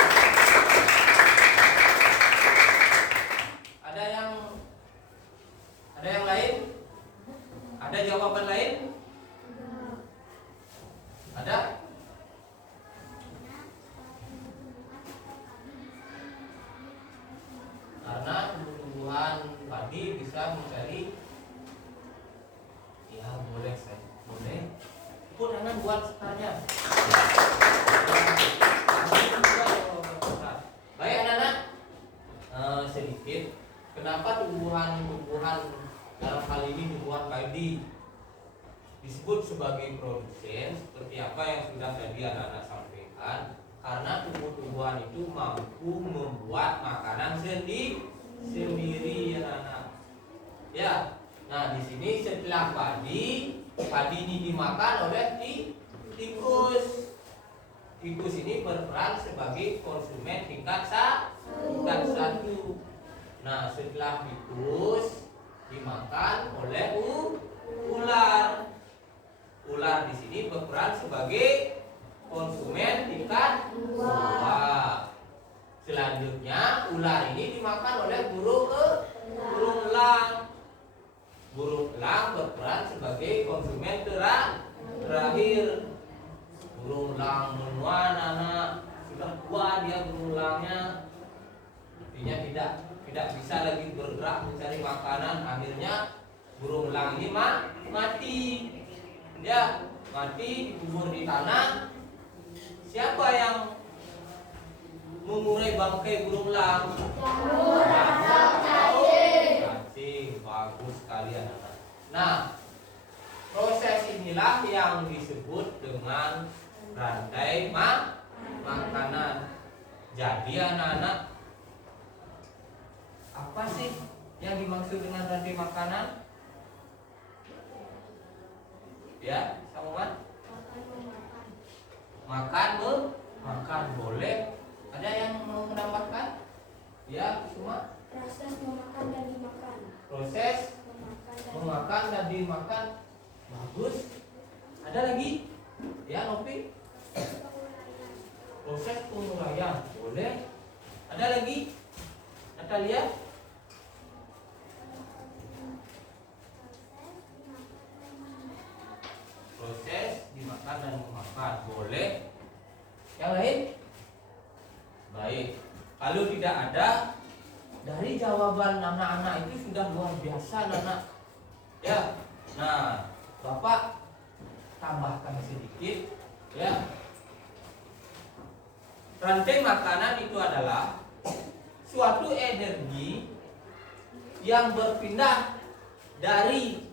Ada yang lain? Ada jawaban lain? Ada? Karena tumbuhan padi bisa mencari. Ya, boleh saya. Boleh. Tepuk tangan buat sekarangnya. Baik anak-anak. Sedikit. Kenapa tumbuhan dalam hal ini tumbuhan padi disebut sebagai produsen? Seperti apa yang sudah tadi anak-anak sampaikan. Karena tumbuh-tumbuhan itu mampu membuat makanan sendiri anak-anak. Ya. Nah, di sini setelah padi ini dimakan oleh tikus. Tikus ini berperan sebagai konsumen tingkat 1. Nah, setelah tikus dimakan oleh ular. Ular di sini berperan sebagai konsumen tingkat 2. Selanjutnya ular ini dimakan oleh burung elang. Burung elang berperan sebagai konsumen terakhir. Burung elang menua anak sudah tua dia burung elangnya, artinya tidak bisa lagi bergerak mencari makanan. Akhirnya burung elang ini mati. Ya, mati dikubur di tanah. Siapa yang mengurai bangkai burung elang? Cacing. Bagus sekali anak-anak. Nah, proses inilah yang disebut dengan rantai makanan. Jadi anak-anak, apa sih yang dimaksud dengan rantai makanan? Ya, Samuman? Makan boleh. Ada yang mau menambahkan? Ya, semua. Proses memakan dan dimakan. Proses memakan dan dimakan. Bagus. Ada lagi? Ya, Novi. Proses penguraian. Boleh. Ada lagi? Natalia? Proses dimakan dan memakan. Boleh. Yang lain? Baik. Kalau tidak ada, dari jawaban anak-anak itu sudah luar biasa anak-anak. Ya. Nah, Bapak tambahkan sedikit ya. Rantai makanan itu adalah suatu energi yang berpindah dari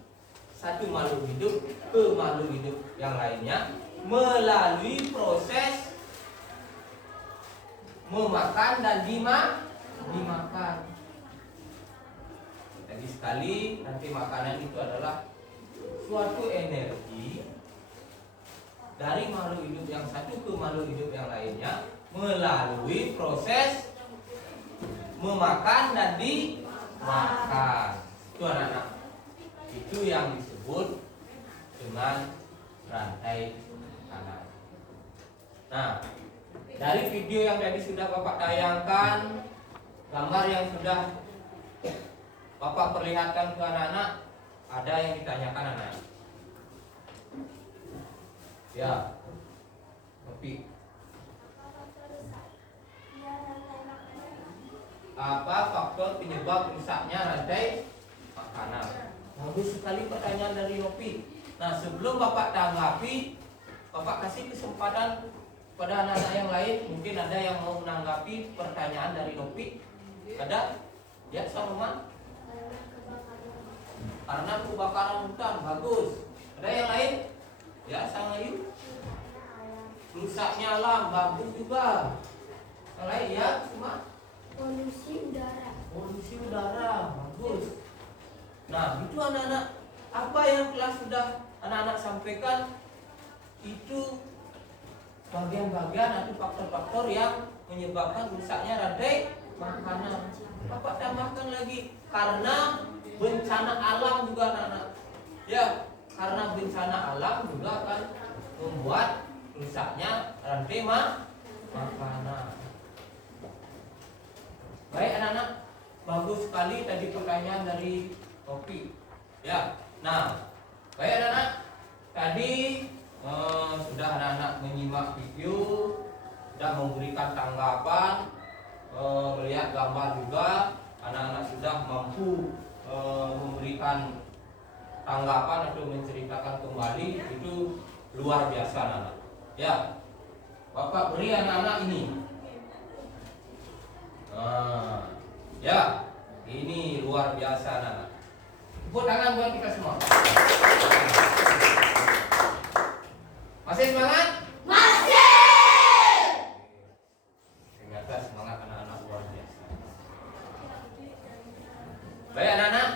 satu makhluk hidup ke makhluk hidup yang lainnya melalui proses memakan dan dimakan. Jadi sekali nanti makanan itu adalah suatu energi dari makhluk hidup yang satu ke makhluk hidup yang lainnya melalui proses memakan dan dimakan. Itu anak-anak. Itu yang disebut dengan rantai makanan. Nah, dari video yang tadi sudah Bapak tayangkan, gambar yang sudah Bapak perlihatkan ke anak-anak, ada yang ditanyakan anak-anak. Ya, tapi apa faktor penyebab rusaknya rantai makanan? Bagus sekali pertanyaan dari Nopi. Nah, sebelum Bapak tanggapi, Bapak kasih kesempatan pada anak-anak yang lain. Mungkin ada yang mau menanggapi pertanyaan dari Nopi. Ada? Ya, Saruman? Karena kebakaran hutan. Bagus. Ada yang lain? Ya, Sang Ayu? Rusaknya alam. Bagus juga. Yang lain ya, cuma Polusi udara. polusi udara. Bagus. Nah, itu anak-anak, apa yang telah sudah anak-anak sampaikan itu bagian-bagian atau faktor-faktor yang menyebabkan rusaknya rantai makanan. Bapak tambahkan lagi karena bencana alam juga anak-anak. Ya, karena bencana alam juga akan membuat rusaknya rantai makanan. Baik anak-anak, bagus sekali tadi pertanyaan dari Topi. Ya, nah, baik anak-anak, tadi sudah anak-anak menyimak video, sudah memberikan tanggapan, melihat gambar juga, anak-anak sudah mampu memberikan tanggapan atau menceritakan kembali, itu luar biasa anak-anak. Ya, Bapak beri anak-anak ini. Ya, ini luar biasa anak-anak. Tepuk tangan buat kita semua. Masih semangat? Masih. Ternyata semangat anak-anak luar biasa. Baik anak-anak,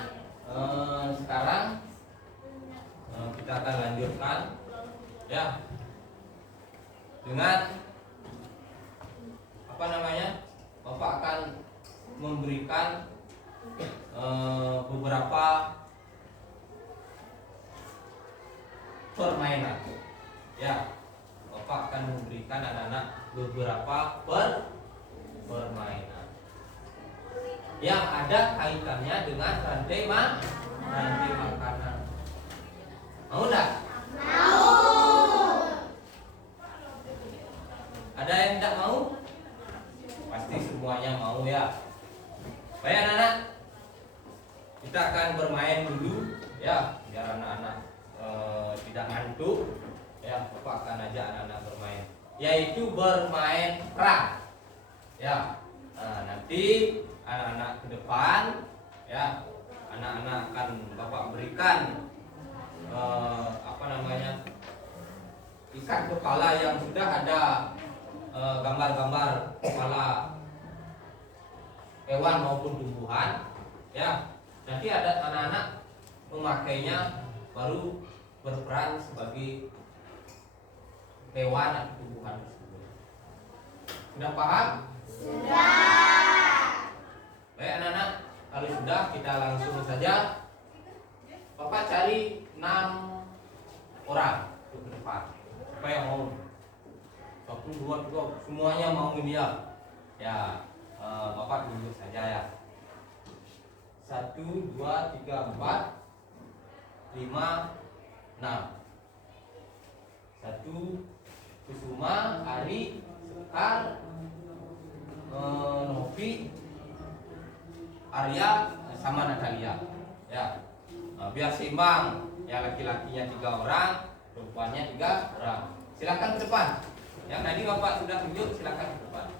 sekarang kita akan lanjutkan ya dengan apa namanya? Bapak akan memberikan beberapa permainan. Ya, Bapak akan memberikan anak-anak beberapa permainan yang ada kaitannya dengan rantai makanan. Mau enggak? Mau. Ada yang tidak mau? Pasti semuanya mau ya. Baik anak-anak, kita akan bermain dulu ya, biar anak-anak tidak ngantuk. Ya, Bapak akan ajak anak-anak bermain, yaitu bermain perang. Ya, nah, nanti anak-anak ke depan, ya, anak-anak akan Bapak berikan apa namanya, ikat kepala yang sudah ada gambar-gambar kepala hewan maupun tumbuhan. Ya, nanti ada anak-anak memakainya baru berperan sebagai hewan atau tumbuhan tersebut. Sudah paham? Sudah. Baik anak-anak, kalau sudah kita langsung saja. Bapak cari 6 orang ke depan. Siapa yang mau? 1, 2, 3, semuanya mau ini ya. Ya, Bapak tunjuk saja ya. 1, 2, 3, 4, 5, 6. 1 Kusuma, Ari, Sekar, Novi, Arya, sama Natalia. Ya, Biar seimbang, ya laki-lakinya 3 orang, perempuannya 3 orang. Silakan ke depan. Ya, tadi Bapak sudah tunjuk, silakan ke depan.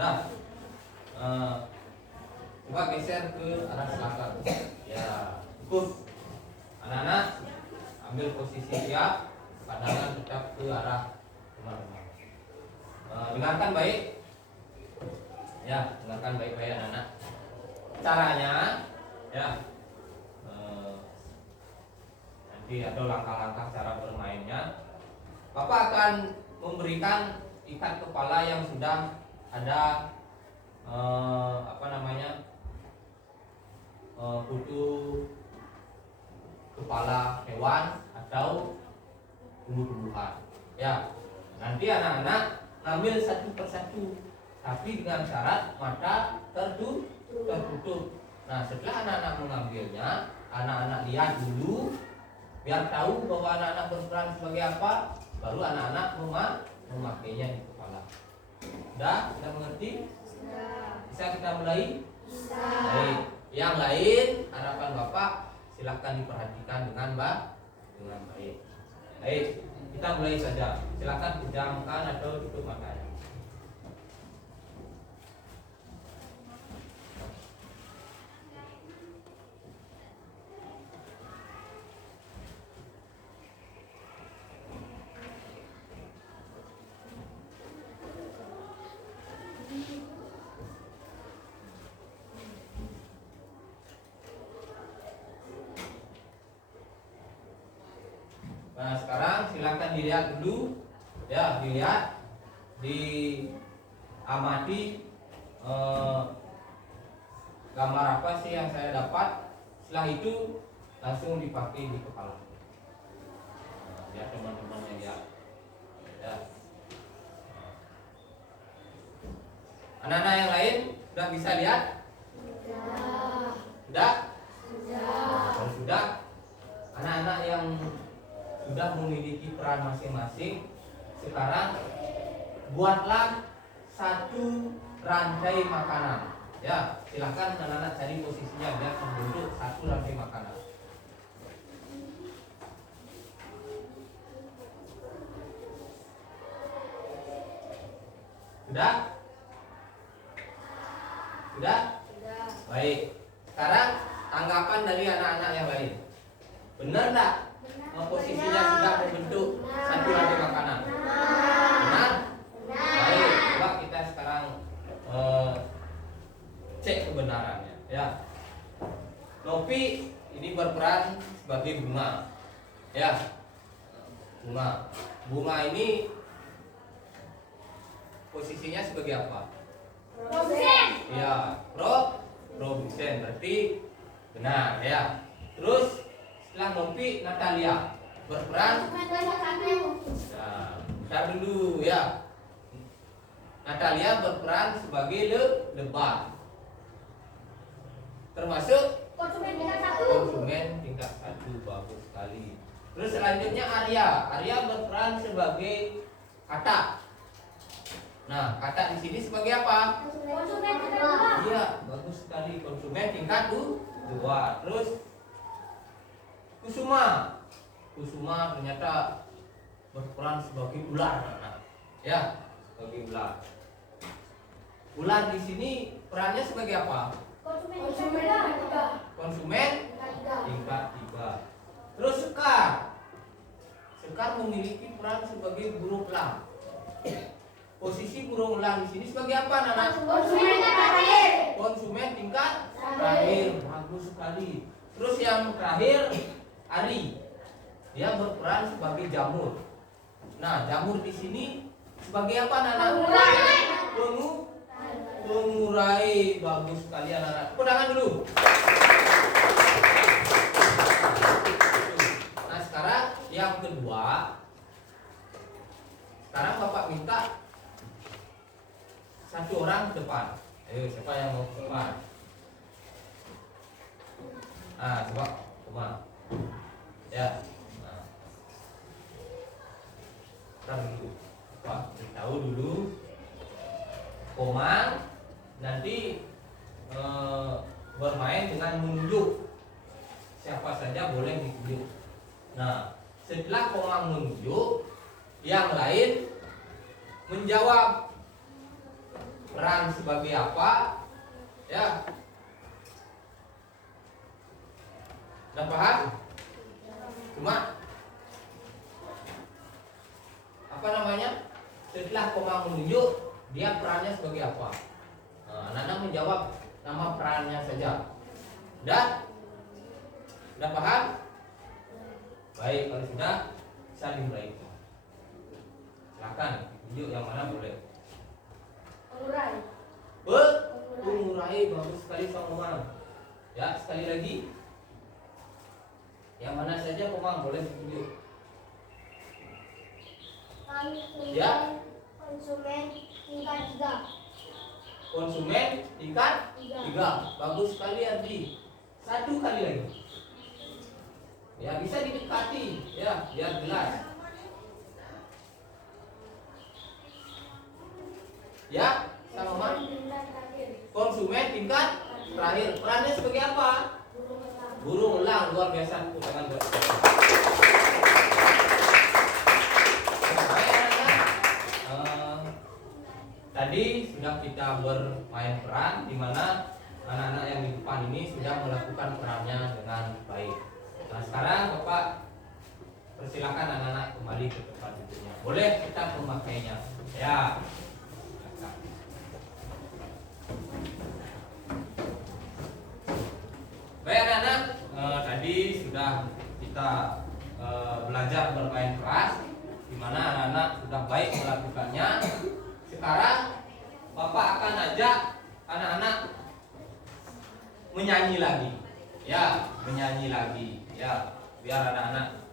Nah, coba geser ke arah selatan. Ya, cukup. Anak-anak ambil posisi siap, pandangan tetap ke arah teman-teman. Dengarkan baik. Ya, dengarkan baik-baik anak-anak. Caranya, ya, nanti ada langkah-langkah cara bermainnya. Bapak akan memberikan ikat kepala yang sudah ada kutu kepala hewan atau tumbuh-tumbuhan. Ya, nanti anak-anak ngambil satu persatu, tapi dengan syarat mata tertutup. Nah, setelah anak-anak mengambilnya, anak-anak lihat dulu, biar tahu bahwa anak-anak berperan sebagai apa, baru anak-anak memakainya di kepala. Sudah mengerti? Bisa kita mulai? Bisa. Baik. Yang lain, harapan Bapak silahkan diperhatikan dengan baik. Baik, kita mulai saja. Silahkan pejamkan atau tutup matanya. Nah, sekarang silakan dilihat dulu, ya, dilihat, diamati gambar apa sih yang saya dapat. Setelah itu langsung dipakai di kepala. Nah, biar teman-temannya lihat. Ya. Anak-anak yang lain sudah bisa lihat? Sudah? Kalau sudah, anak-anak yang sudah memiliki peran masing-masing, sekarang buatlah satu rantai makanan. Ya, silakan anak-anak cari posisinya biar membentuk satu rantai makanan. Sudah? Sudah? Baik. Sekarang tanggapan dari anak-anak yang lain. Benar enggak? Posisinya sudah membentuk satu rantai makanan. Benar? Baik, coba kita sekarang cek kebenarannya. Ya, Novi ini berperan sebagai bunga. Ya, bunga ini posisinya sebagai apa? Produsen. Ya, produsen, berarti benar ya. Terus setelah Novi, Natalia berperan. Nah, bentar dulu ya. Natalia berperan sebagai lebah. Termasuk konsumen tingkat 1. Bagus sekali. Terus selanjutnya Arya berperan sebagai katak. Nah, katak di sini sebagai apa? Konsumen tingkat 2. Iya, bagus sekali, konsumen tingkat 2. Terus Kusuma ternyata berperan sebagai ular. Ya, sebagai ular. Ular di sini perannya sebagai apa? Konsumen tingkat 3. Terus Sekar memiliki peran sebagai burung elang. Posisi burung elang di sini sebagai apa, Nana? Konsumen tingkat terakhir. Bagus sekali. Terus yang terakhir, Ari. Dia berperan sebagai jamur. Nah, jamur di sini sebagai apa, Nana? Pengurai. Bagus sekali, anak-anak. Tepuk tangan dulu. Nah, sekarang yang kedua. Sekarang Bapak minta satu orang ke depan. Ayo, siapa yang mau ke depan? Coba Kuma. Ya. Nah. Dulu. Pak beritahu dulu Komang nanti bermain dengan menunjuk, siapa saja boleh ditunjuk. Nah, setelah Komang menunjuk, yang lain menjawab peran sebagai apa, ya. Udah paham? Cuma apa namanya? Setelah Komang menunjuk, dia perannya sebagai apa? Nah, anak-anak menjawab nama perannya saja. Udah paham? Baik, kalau sudah bisa dimulai. Silakan tunjuk yang mana boleh. Pengurai. Pengurai, bagus sekali Sang Komang. Ya, sekali lagi. Yang mana saja Komang boleh tunjuk. Ya. Konsumen tingkat 3. Konsumen tingkat 3. Bagus sekali Ardi. 1 kali lagi. Ya, bisa didekati ya, biar jelas. Ya, sama konsumen tingkat terakhir. Perannya sebagai apa? Burung elang. Luar biasa. Tepuk tangan buat saya. Baik, anak-anak. Tadi sudah kita bermain peran, di mana anak-anak yang di depan ini sudah melakukan perannya dengan baik. Nah, sekarang Bapak persilakan anak-anak kembali ke tempat duduknya. Boleh kita memakainya. Ya. Baik anak-anak, tadi sudah kita belajar bermain keras, di mana anak-anak sudah baik melakukannya. Sekarang Bapak akan ajak anak-anak menyanyi lagi, ya, menyanyi lagi, ya, biar anak-anak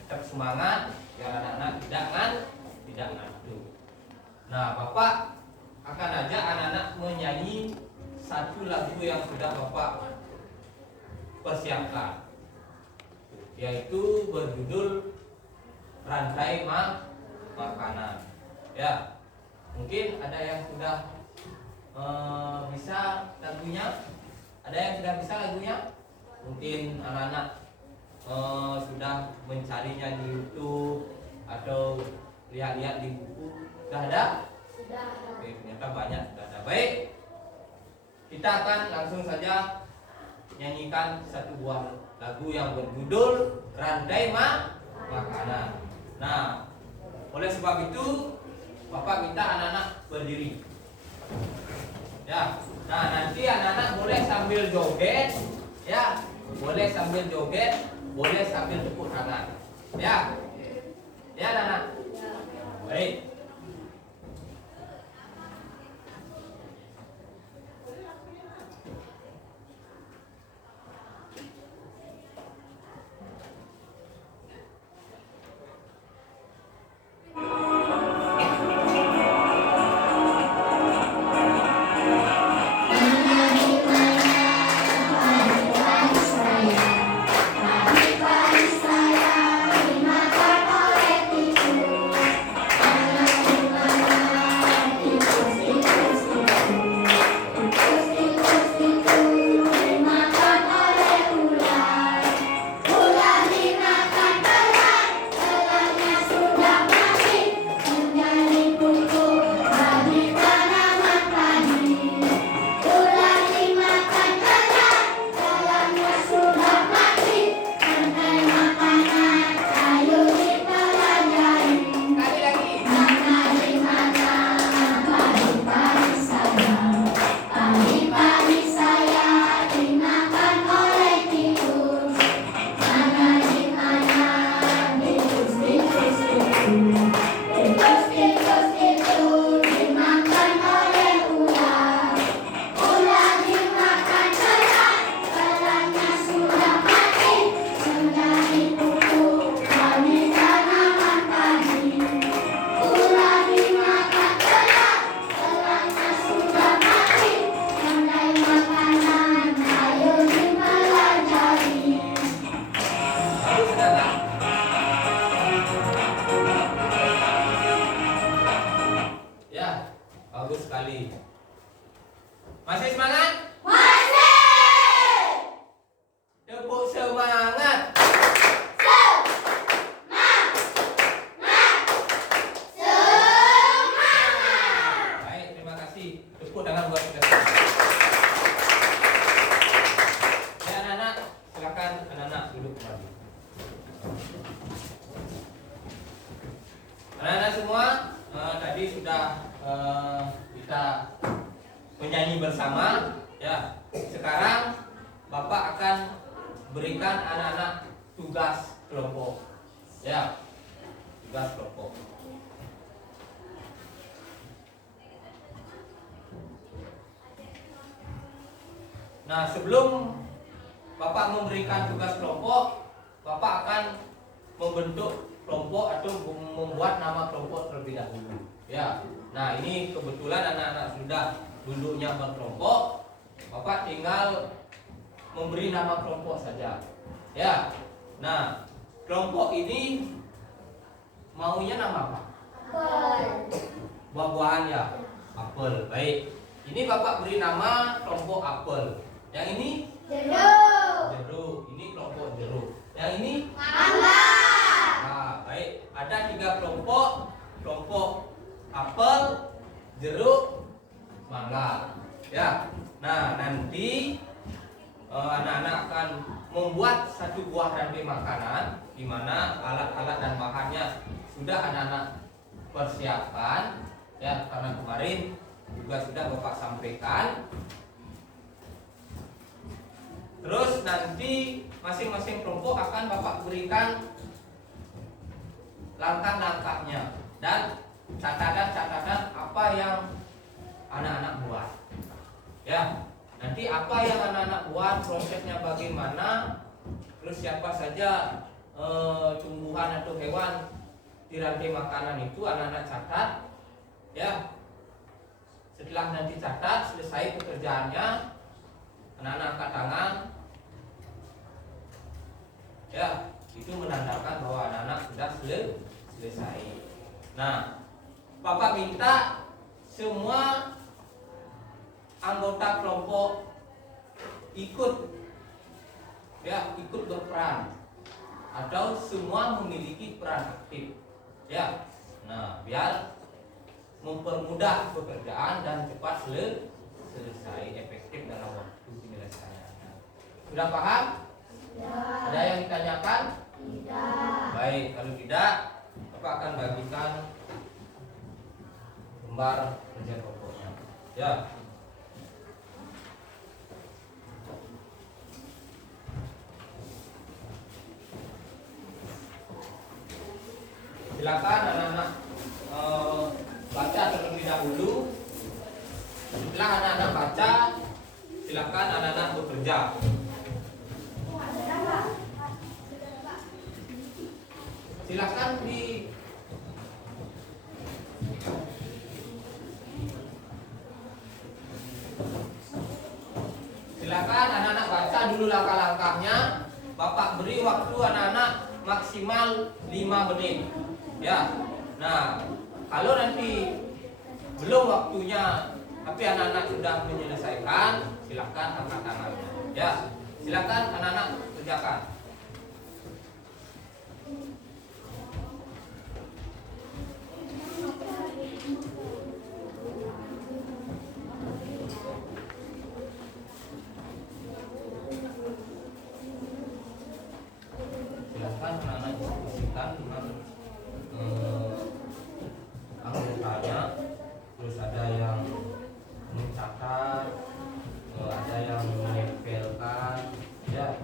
tetap semangat, biar anak-anak tidak ngantuk. Nah, Bapak akan ajak anak-anak menyanyi satu lagu yang sudah Bapak persiapkan, yaitu berjudul Rantai Makanan. Ya, mungkin ada yang sudah bisa lagunya, ada yang sudah bisa lagunya. Mungkin anak-anak sudah mencarinya di YouTube atau lihat-lihat di buku. Sudah ada? Sudah. Oke, ternyata banyak sudah ada. Baik, kita akan langsung saja nyanyikan satu buah lagu yang berjudul Rantai Makanan. Nah, oleh sebab itu Bapak minta anak-anak berdiri. Ya. Nah, nanti anak-anak boleh sambil joget, ya. Boleh sambil joget, boleh sambil tepuk tangan. Ya. Ya, anak-anak. Baik. Saya dimakan oleh tikus. Masih semangat? Tepuk semangat. Baik, terima kasih. Tepuk tangan buat kita. Ya anak-anak, silakan anak-anak duduk kembali. Anak-anak semua, tadi sudah kita menyanyi bersama. Ya, sekarang Bapak akan berikan anak-anak tugas kelompok. Ya, tugas kelompok. Nah, sebelum Bapak memberikan tugas kelompok, Bapak akan membentuk kelompok atau membuat nama kelompok terlebih dahulu. Ya, nah ini kebetulan anak-anak sudah duduknya berkelompok, Bapak tinggal memberi nama kelompok saja. Ya, nah kelompok ini maunya nama apa? Buah-buahan ya, apel. Baik, ini Bapak beri nama kelompok apel. Yang ini jeruk. Ini kelompok jeruk. Yang ini mangga. Nah, baik. Ada 3 kelompok. Kelompok apel, jeruk, mangga. Ya. Nah, nanti anak-anak akan membuat satu buah rantai makanan di mana alat-alat dan bahannya sudah anak-anak persiapkan. Ya, karena kemarin juga sudah Bapak sampaikan. Terus nanti masing-masing kelompok akan Bapak berikan langkah-langkahnya dan catatan-catatan apa yang anak-anak buat. Ya, nanti apa yang anak-anak buat, prosesnya bagaimana, terus siapa saja tumbuhan atau hewan di rantai makanan itu anak-anak catat. Ya, setelah nanti catat, selesai pekerjaannya, anak-anak angkat tangan. Ya, itu menandakan bahwa anak-anak sudah selesai. Nah, Bapak minta semua anggota kelompok ikut berperan atau semua memiliki peran aktif. Ya. Nah, biar mempermudah pekerjaan dan cepat selesai, efektif dalam waktu penyelesaiannya. Sudah paham? Ya. Ada yang ditanyakan? Tidak. Baik, kalau tidak, Bapak akan bagikan lembar kerja pokoknya. Ya. Silakan anak-anak baca terlebih dahulu. Setelah anak-anak baca, silakan anak-anak bekerja. Silakan silakan anak-anak baca dulu langkah-langkahnya. Bapak beri waktu anak-anak maksimal 5 menit. Ya. Nah, kalau nanti belum waktunya tapi anak-anak sudah menyelesaikan, silakan angkat tangannya. Ya. Silakan anak-anak kerjakan. Silakan anak-anak diskusikan dengan anggotanya. Terus ada yang mencatat, ada yang menempelkan, ya,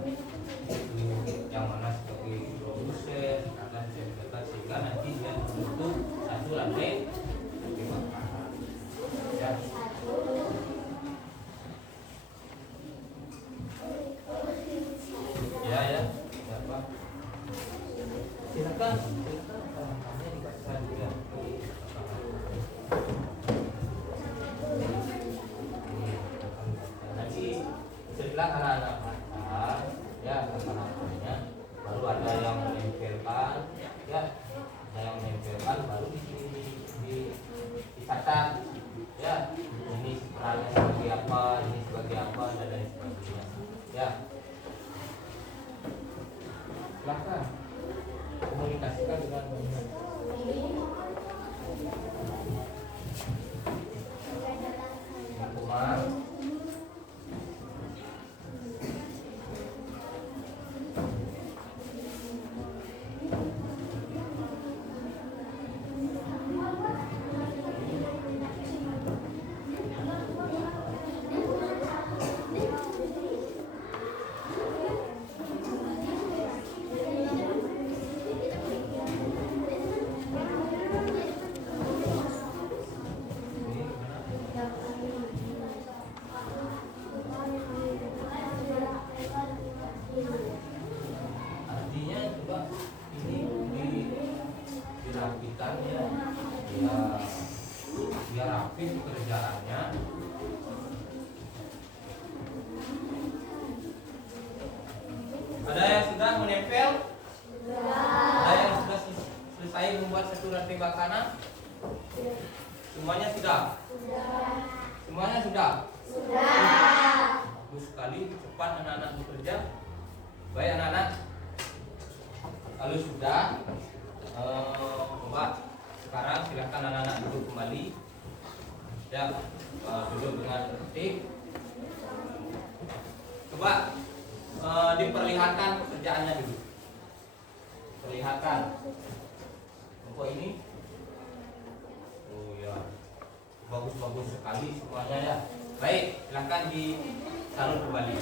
yang mana sebagai produser akan menempelkan sehingga nanti dia membentuk satu rantai makanan. Ya. Ya. Siapa? Silakan langkahnya dibaca juga. Nanti setelah anak-anak baca, ya langkah-langkahnya, baru ada yang menempelkan, ya, ada yang menempelkan, baru dicatat, ya, ini perannya seperti apa. apa, ini sebagai apa, dan lain sebagainya. Ya, silakan komunikasikan dengan teman. Kumar. Artinya juga ini dirapikan ya, biar rapi pekerjaannya. Ada yang sudah menempel? Ada yang sudah selesai membuat satu rantai makanan? Semuanya sudah? Semuanya sudah? Bagus sekali, cepat anak-anak bekerja. Baik anak-anak, kalau sudah, coba sekarang silakan anak-anak duduk kembali. Ya, duduk dengan tertib. Coba diperlihatkan pekerjaannya dulu. Perlihatkan. Kelompok ini. Oh ya, bagus-bagus sekali semuanya ya. Baik, silakan ditaruh kembali.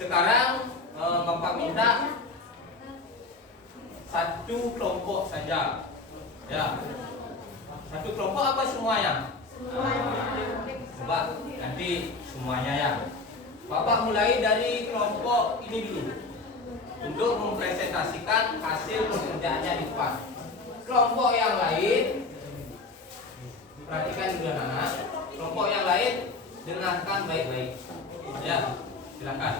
Sekarang Bapak minta satu kelompok saja. Ya. Satu kelompok apa semuanya? Coba nanti semuanya ya. Bapak mulai dari kelompok ini dulu untuk mempresentasikan hasil pekerjaannya di depan. Kelompok yang lain, perhatikan dulu anak. Kelompok yang lain dengarkan baik-baik. Ya, silakan.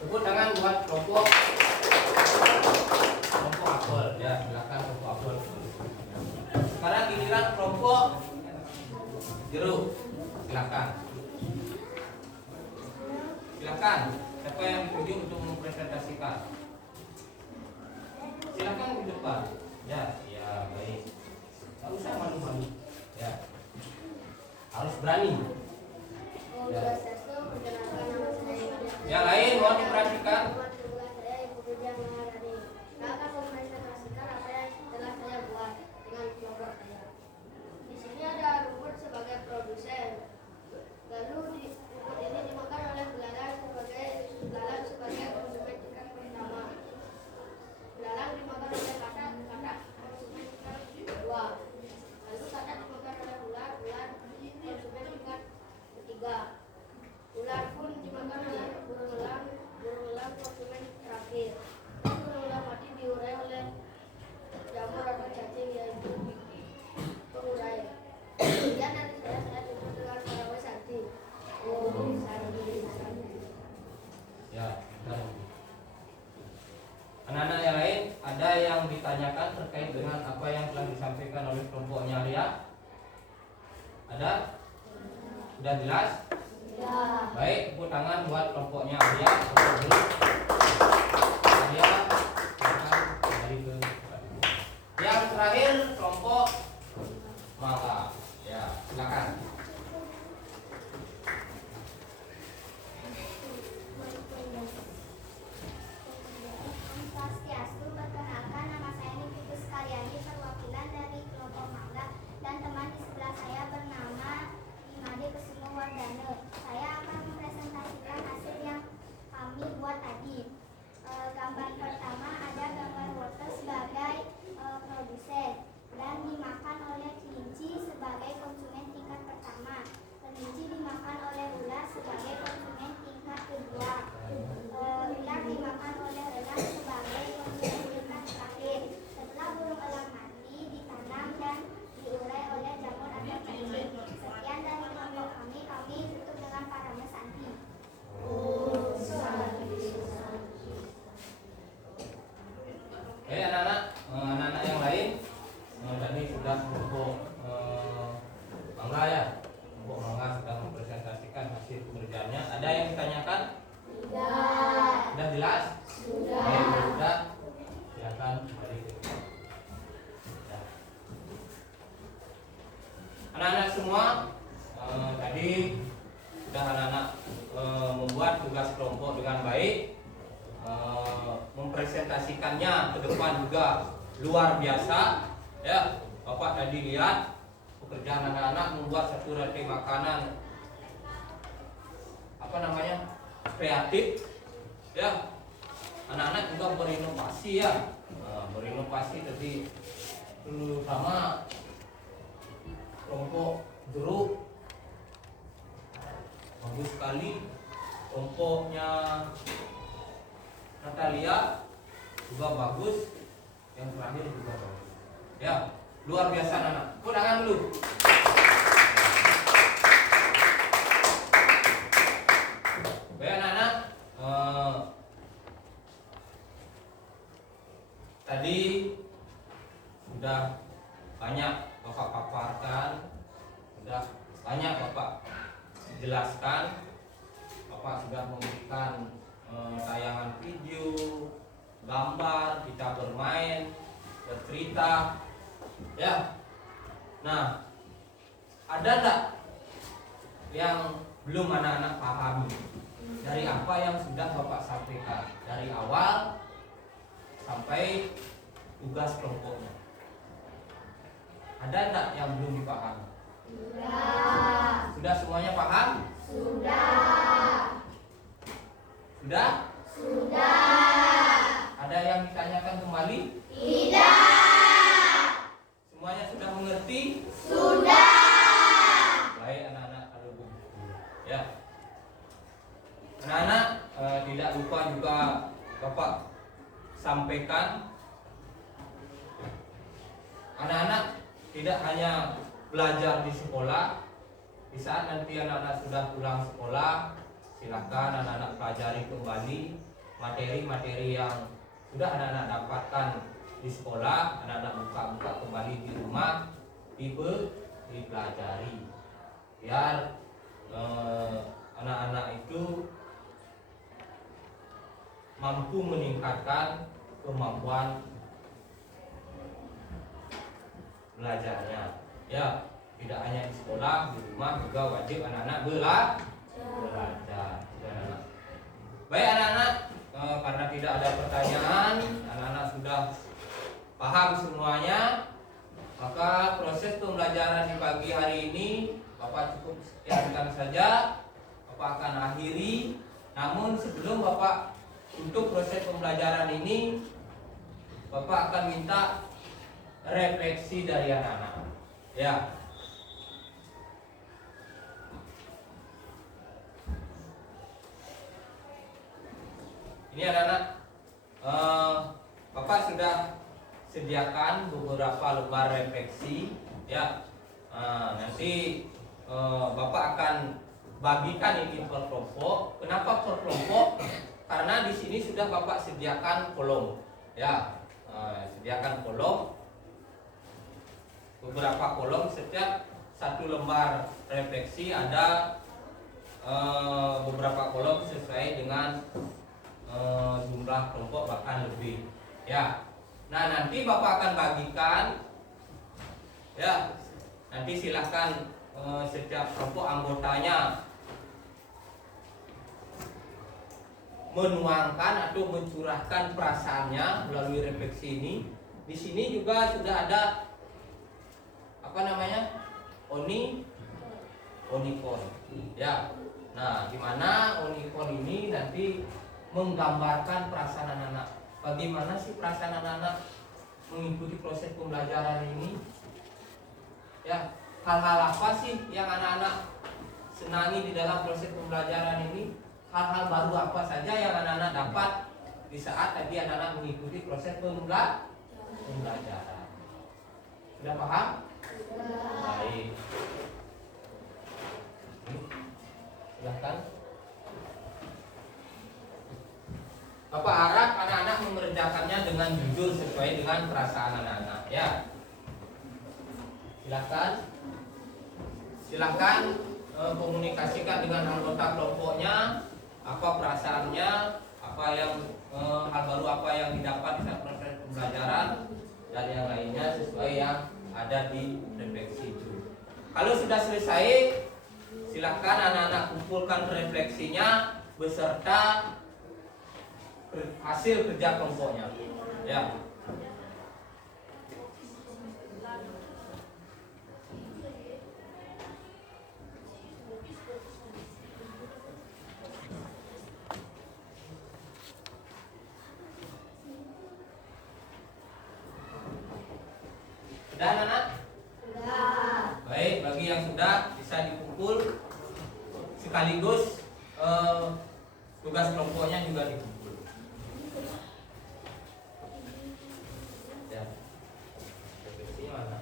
Sebut tangan buat kelompok apel ya, silakan kelompok apel. Sekarang giliran kelompok jeruk, silakan. Silakan, siapa yang ditunjuk untuk mempresentasikan? Silakan ke depan. Ya, baik. Enggak usah malu-malu. Ya. Harus berani. Ya. Yang lain mohon diperhatikan. Saya akan mempresentasikan apa yang telah saya buat dengan kelompok saya. Di sini ada rumput sebagai produsen. Lalu rumput ini dimakan oleh belalang sebagai konsumen tingkat pertama. Belalang dimakan oleh katak konsumen tingkat kedua. Lalu katak dimakan oleh ular konsumen tingkat ketiga. Ular pun dimakan oleh burung elang konsumen terakhir. Burung elang mati diurai oleh jamur atau cacing, yaitu pengurai. Kemudian dari saya tutup dengan suara Santi. Ya, benar. Anak-anak yang lain ada yang ditanyakan terkait dengan apa yang telah disampaikan oleh kelompoknya Arya? Ada? Sudah jelas? Ya. Baik, tepuk tangan buat kelompoknya Arya. Arya, silakan kembali ke depan. Yang terakhir kelompok Mangga. Ya, silakan. Swastiastu, perkenalkan nama saya Niki Puskaryani, perwakilan dari kelompok Mangga dan teman mangga ya. Kelompok mangga sedang mempresentasikan hasil pekerjaannya. Ada yang ditanyakan? Tidak. Sudah jelas? Sudah. Oke, kalau sudah silakan kembali ke depan. Ya. Anak-anak semua tadi sudah anak-anak membuat tugas kelompok dengan baik, mempresentasikannya ke depan juga luar biasa. Ya, Bapak tadi lihat pekerjaan anak-anak membuat satu rantai makanan kreatif. Ya, anak-anak juga berinovasi ya, berinovasi tadi terutama kelompok jeruk bagus sekali, kelompoknya Natalia juga bagus, yang terakhir juga bagus. Ya, luar biasa anak. Tepuk tangan dulu. Baik anak-anak, tadi sudah banyak Bapak paparkan, sudah banyak Bapak jelaskan, Bapak sudah memberikan tayangan video, gambar, kita bermain, bercerita, ya. Nah, ada enggak yang belum anak-anak pahami dari apa yang sudah Bapak sampaikan dari awal sampai tugas kelompoknya? Ada enggak yang belum dipahami? Sudah. Sudah semuanya paham? Sudah. Sudah? Sudah. Ada yang ditanyakan kembali? Tidak. Semuanya sudah mengerti? Sudah. Baik anak-anak, kalau begitu. Ya. Anak-anak tidak lupa juga Bapak sampaikan, anak-anak tidak hanya belajar di sekolah. Di saat nanti anak-anak sudah pulang sekolah, silakan anak-anak pelajari kembali materi-materi yang sudah anak-anak dapatkan di sekolah. Anak-anak buka-buka kembali di rumah, dipelajari, biar anak-anak itu mampu meningkatkan kemampuan belajarnya. Ya, tidak hanya di sekolah, di rumah juga wajib anak-anak belajar. Baik anak-anak, karena tidak ada pertanyaan, anak-anak sudah paham semuanya, maka proses pembelajaran di pagi hari ini Bapak cukup sekiankan saja. Bapak akan akhiri. Namun sebelum Bapak untuk proses pembelajaran ini, Bapak akan minta refleksi dari anak-anak. Ya. Ini anak-anak, Bapak sudah sediakan beberapa lembar refleksi. Ya. Nanti Bapak akan bagikan ini per kelompok. Kenapa per kelompok? Karena di sini sudah Bapak sediakan kolom. Ya, sediakan kolom. Beberapa kolom, setiap satu lembar refleksi ada beberapa kolom sesuai dengan jumlah kelompok, bahkan lebih. Ya. Nah, nanti Bapak akan bagikan. Ya. Nanti silahkan setiap kelompok anggotanya menuangkan atau mencurahkan perasaannya melalui refleksi ini. Di sini juga sudah ada onicon. Ya. Nah, di mana onicon ini nanti menggambarkan perasaan anak-anak. Bagaimana sih perasaan anak-anak mengikuti proses pembelajaran ini? Ya, hal-hal apa sih yang anak-anak senangi di dalam proses pembelajaran ini? Hal-hal baru apa saja yang anak-anak dapat di saat tadi anak-anak mengikuti proses pembelajaran? Sudah paham? Baik. Silahkan. Bapak harap anak-anak mengerjakannya dengan jujur sesuai dengan perasaan anak-anak. Ya. Silahkan. Silahkan komunikasikan dengan anggota kelompoknya, apa perasaannya, apa yang hal baru apa yang didapat di saat proses pembelajaran dan yang lainnya sesuai yang ada di refleksi itu. Kalau sudah selesai, silahkan anak-anak kumpulkan refleksinya beserta hasil kerja kelompoknya. Ya. Sudah anak-anak? Sudah. Baik, bagi yang sudah bisa dikumpul sekaligus tugas kelompoknya juga dikumpul. Ya. Refleksinya mana?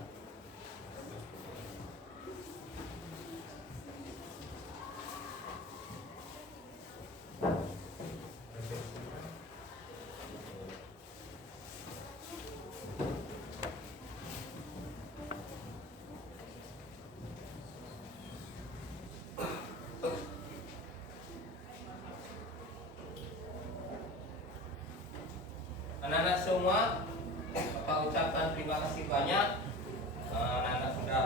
Anak-anak semua, Bapak ucapkan terima kasih banyak. Anak-anak sudah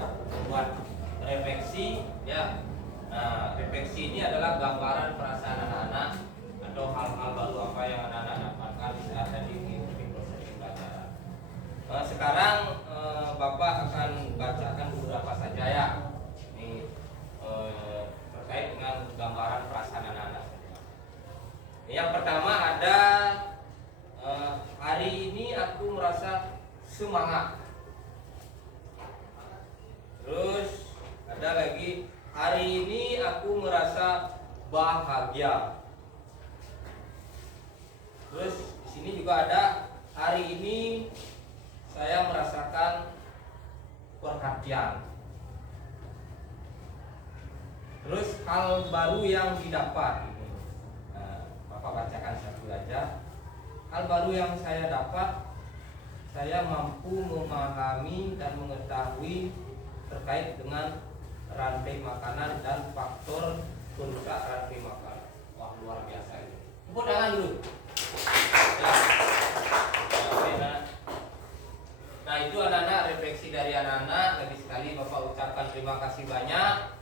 buat refleksi, ya. Nah, refleksi ini adalah gambaran perasaan anak-anak atau hal-hal baru apa yang anak-anak dapatkan di saat tadi mengikuti proses pembelajaran. Sekarang Bapak akan bacakan beberapa saja ya, ini terkait dengan gambaran perasaan anak-anak. Yang pertama ada hari ini aku merasa semangat. Terus ada lagi, hari ini aku merasa bahagia. Terus di sini juga ada, hari ini saya merasakan perhatian. Terus hal baru yang didapat. Nah, Bapak bacakan satu aja. Hal baru yang saya dapat, saya mampu memahami dan mengetahui terkait dengan rantai makanan dan faktor perusak rantai makanan. Wah, luar biasa ini. Tepuk tangan dulu. Ya. Nah, itu anak-anak, refleksi dari anak-anak. Lagi sekali Bapak ucapkan terima kasih banyak.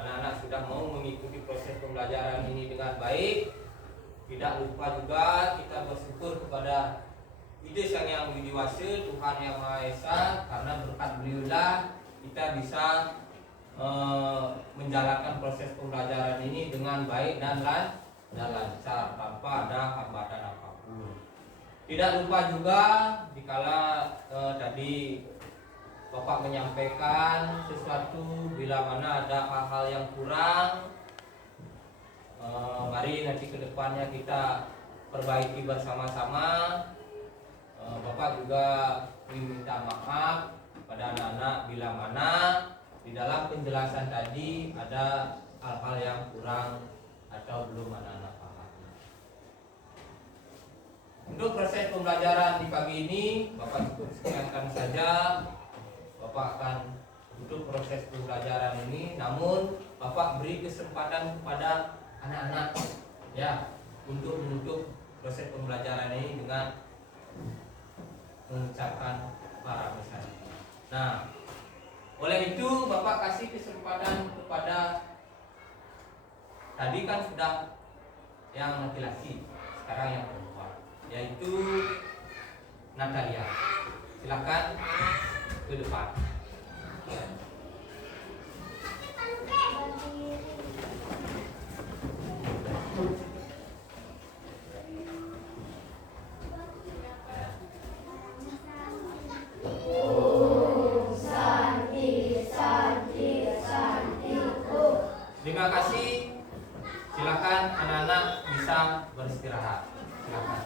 Anak-anak sudah mau mengikuti proses pembelajaran ini dengan baik. Tidak lupa juga kita bersyukur kepada Ide Sang Yang Widi Wase, Tuhan Yang Maha Esa, karena berkat beliaulah kita bisa menjalankan proses pembelajaran ini dengan baik dan lancar tanpa ada hambatan apapun. Tidak lupa juga dikala tadi Bapak menyampaikan sesuatu, bila mana ada hal-hal yang kurang, mari nanti ke depannya kita perbaiki bersama-sama. Bapak juga meminta maaf pada anak-anak bila mana di dalam penjelasan tadi ada hal-hal yang kurang atau belum anak-anak paham. Untuk proses pembelajaran di pagi ini Bapak cukup sekiankan saja. Bapak akan untuk proses pembelajaran ini, namun Bapak beri kesempatan kepada anak-anak ya untuk menutup proses pembelajaran ini dengan mengucapkan para pesan. Nah, oleh itu Bapak kasih kesempatan kepada, tadi kan sudah yang laki-laki, sekarang yang perempuan, yaitu Natalia. Silakan ke depan. Terima kasih. Silakan anak-anak bisa beristirahat. Silakan.